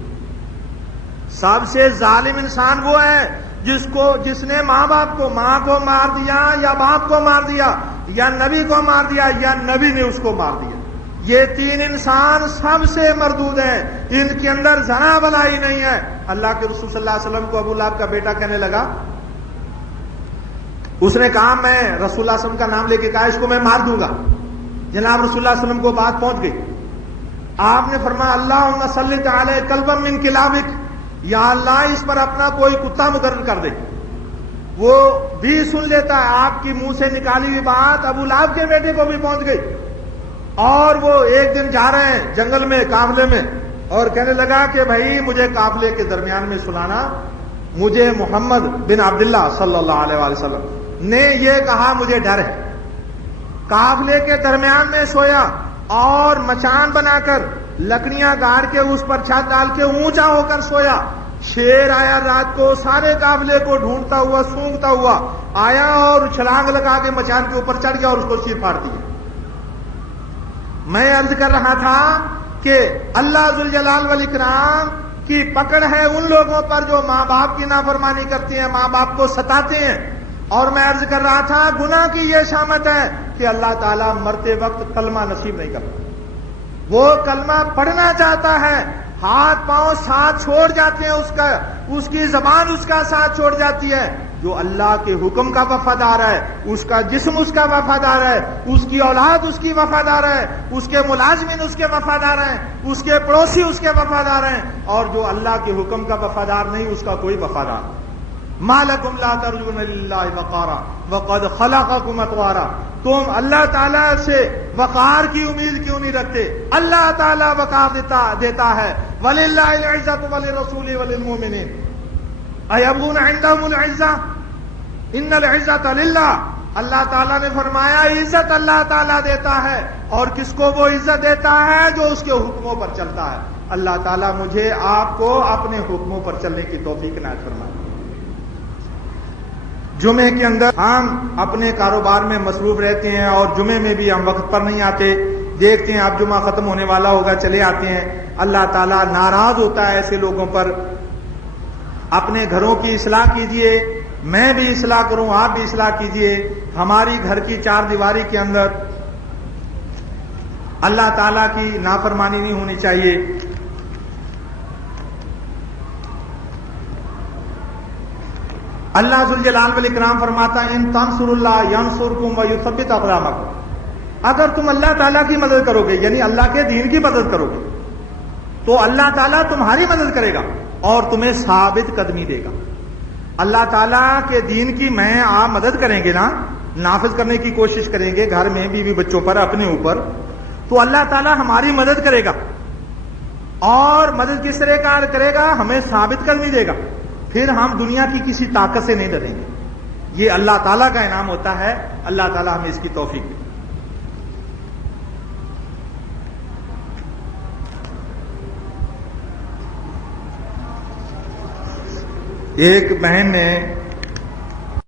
سب سے ظالم انسان وہ ہے جس نے ماں باپ کو، ماں کو مار دیا یا باپ کو مار دیا یا نبی کو مار دیا یا نبی نے اس کو مار دیا۔ یہ تین انسان سب سے مردود ہیں، ان کے اندر ذرا بلائی نہیں ہے۔ اللہ کے رسول صلی اللہ علیہ وسلم کو ابو لہب کا بیٹا کہنے لگا، اس نے کہا میں رسول اللہ صلی اللہ علیہ وسلم کا نام لے کے کہا اس کو میں مار دوں گا۔ جناب رسول اللہ صلی اللہ علیہ وسلم کو بات پہنچ گئی، آپ نے فرمایا اللہم سلط علیہ کلبا من کلابک، یا اللہ اس پر اپنا کوئی کتا مقرر کر دے۔ وہ بھی سن لیتا ہے، آپ کی منہ سے نکالی ہوئی بات ابو لہب کے بیٹے کو بھی پہنچ گئی، اور وہ ایک دن جا رہے ہیں جنگل میں قافلے میں، اور کہنے لگا کہ بھائی مجھے قافلے کے درمیان میں سنانا، مجھے محمد بن عبداللہ صلی اللہ علیہ وآلہ وسلم نے یہ کہا مجھے ڈر ہے۔ قافلے کے درمیان میں سویا اور مچان بنا کر لکڑیاں گاڑ کے اس پر چھت ڈال کے اونچا ہو کر سویا۔ شیر آیا رات کو، سارے قافلے کو ڈھونڈتا ہوا، سونگتا ہوا آیا اور چھلانگ لگا کے مچان کے اوپر چڑھ گیا اور اس کو چیر پھاڑ دیا۔ میں عرض کر رہا تھا کہ اللہ ذوالجلال والاکرام کی پکڑ ہے ان لوگوں پر جو ماں باپ کی نافرمانی کرتے ہیں، ماں باپ کو ستاتے ہیں، اور میں عرض کر رہا تھا گناہ کی یہ شامت ہے کہ اللہ تعالیٰ مرتے وقت کلمہ نصیب نہیں کرتا۔ وہ کلمہ پڑھنا چاہتا ہے، ہاتھ پاؤں ساتھ چھوڑ جاتے ہیں، اس کی زبان اس کا ساتھ چھوڑ جاتی ہے۔ جو اللہ کے حکم کا وفادار ہے، اس کا جسم اس کا وفادار ہے، اس کی اولاد اس کی وفادار ہے، اس کے ملازمین اس کے وفادار ہیں، اس کے پڑوسی اس کے وفادار ہیں، اور جو اللہ کے حکم کا وفادار نہیں اس کا کوئی وفادار نہیں۔ ما لکم لا ترجون للہ وقارا وقد خلقکم اطوارا، تم اللہ تعالیٰ سے وقار کی امید کیوں نہیں رکھتے؟ اللہ تعالیٰ وقار دیتا ہے، وَلِلَّهِ الْعِزَّةُ وَلِلرَّسُولِ وَلِلْمُؤْمِنِينَ أَيَبْغُونَ عِندَهُمُ الْعِزَّةَ إِنَّ الْعِزَّةَ لِلَّهِ۔ اللہ تعالیٰ نے فرمایا عزت اللہ تعالیٰ دیتا ہے، اور کس کو وہ عزت دیتا ہے؟ جو اس کے حکموں پر چلتا ہے۔ اللہ تعالیٰ مجھے آپ کو اپنے حکموں پر چلنے کی توفیق عنایت فرمائے۔ جمعے کے اندر ہم اپنے کاروبار میں مصروف رہتے ہیں اور جمعے میں بھی ہم وقت پر نہیں آتے، دیکھتے ہیں اب جمعہ ختم ہونے والا ہوگا چلے آتے ہیں۔ اللہ تعالیٰ ناراض ہوتا ہے ایسے لوگوں پر۔ اپنے گھروں کی اصلاح کیجئے، میں بھی اصلاح کروں، آپ بھی اصلاح کیجئے۔ ہماری گھر کی چار دیواری کے اندر اللہ تعالیٰ کی نافرمانی نہیں ہونی چاہیے۔ اللہ ذوالجلال والاکرام فرماتا ہے ان تنصروا اللہ ینصرکم ویثبت اقدامکم، اگر تم اللہ تعالیٰ کی مدد کرو گے، یعنی اللہ کے دین کی مدد کرو گے، تو اللہ تعالیٰ تمہاری مدد کرے گا اور تمہیں ثابت قدمی دے گا۔ اللہ تعالیٰ کے دین کی میں آپ مدد کریں گے نا، نافذ کرنے کی کوشش کریں گے گھر میں، بیوی بچوں پر، اپنے اوپر، تو اللہ تعالیٰ ہماری مدد کرے گا، اور مدد کس طرح کا کرے گا؟ ہمیں ثابت قدمی دے گا، پھر ہم دنیا کی کسی طاقت سے نہیں ڈریں گے۔ یہ اللہ تعالیٰ کا انعام ہوتا ہے، اللہ تعالیٰ ہمیں اس کی توفیق دے۔ ایک بہن نے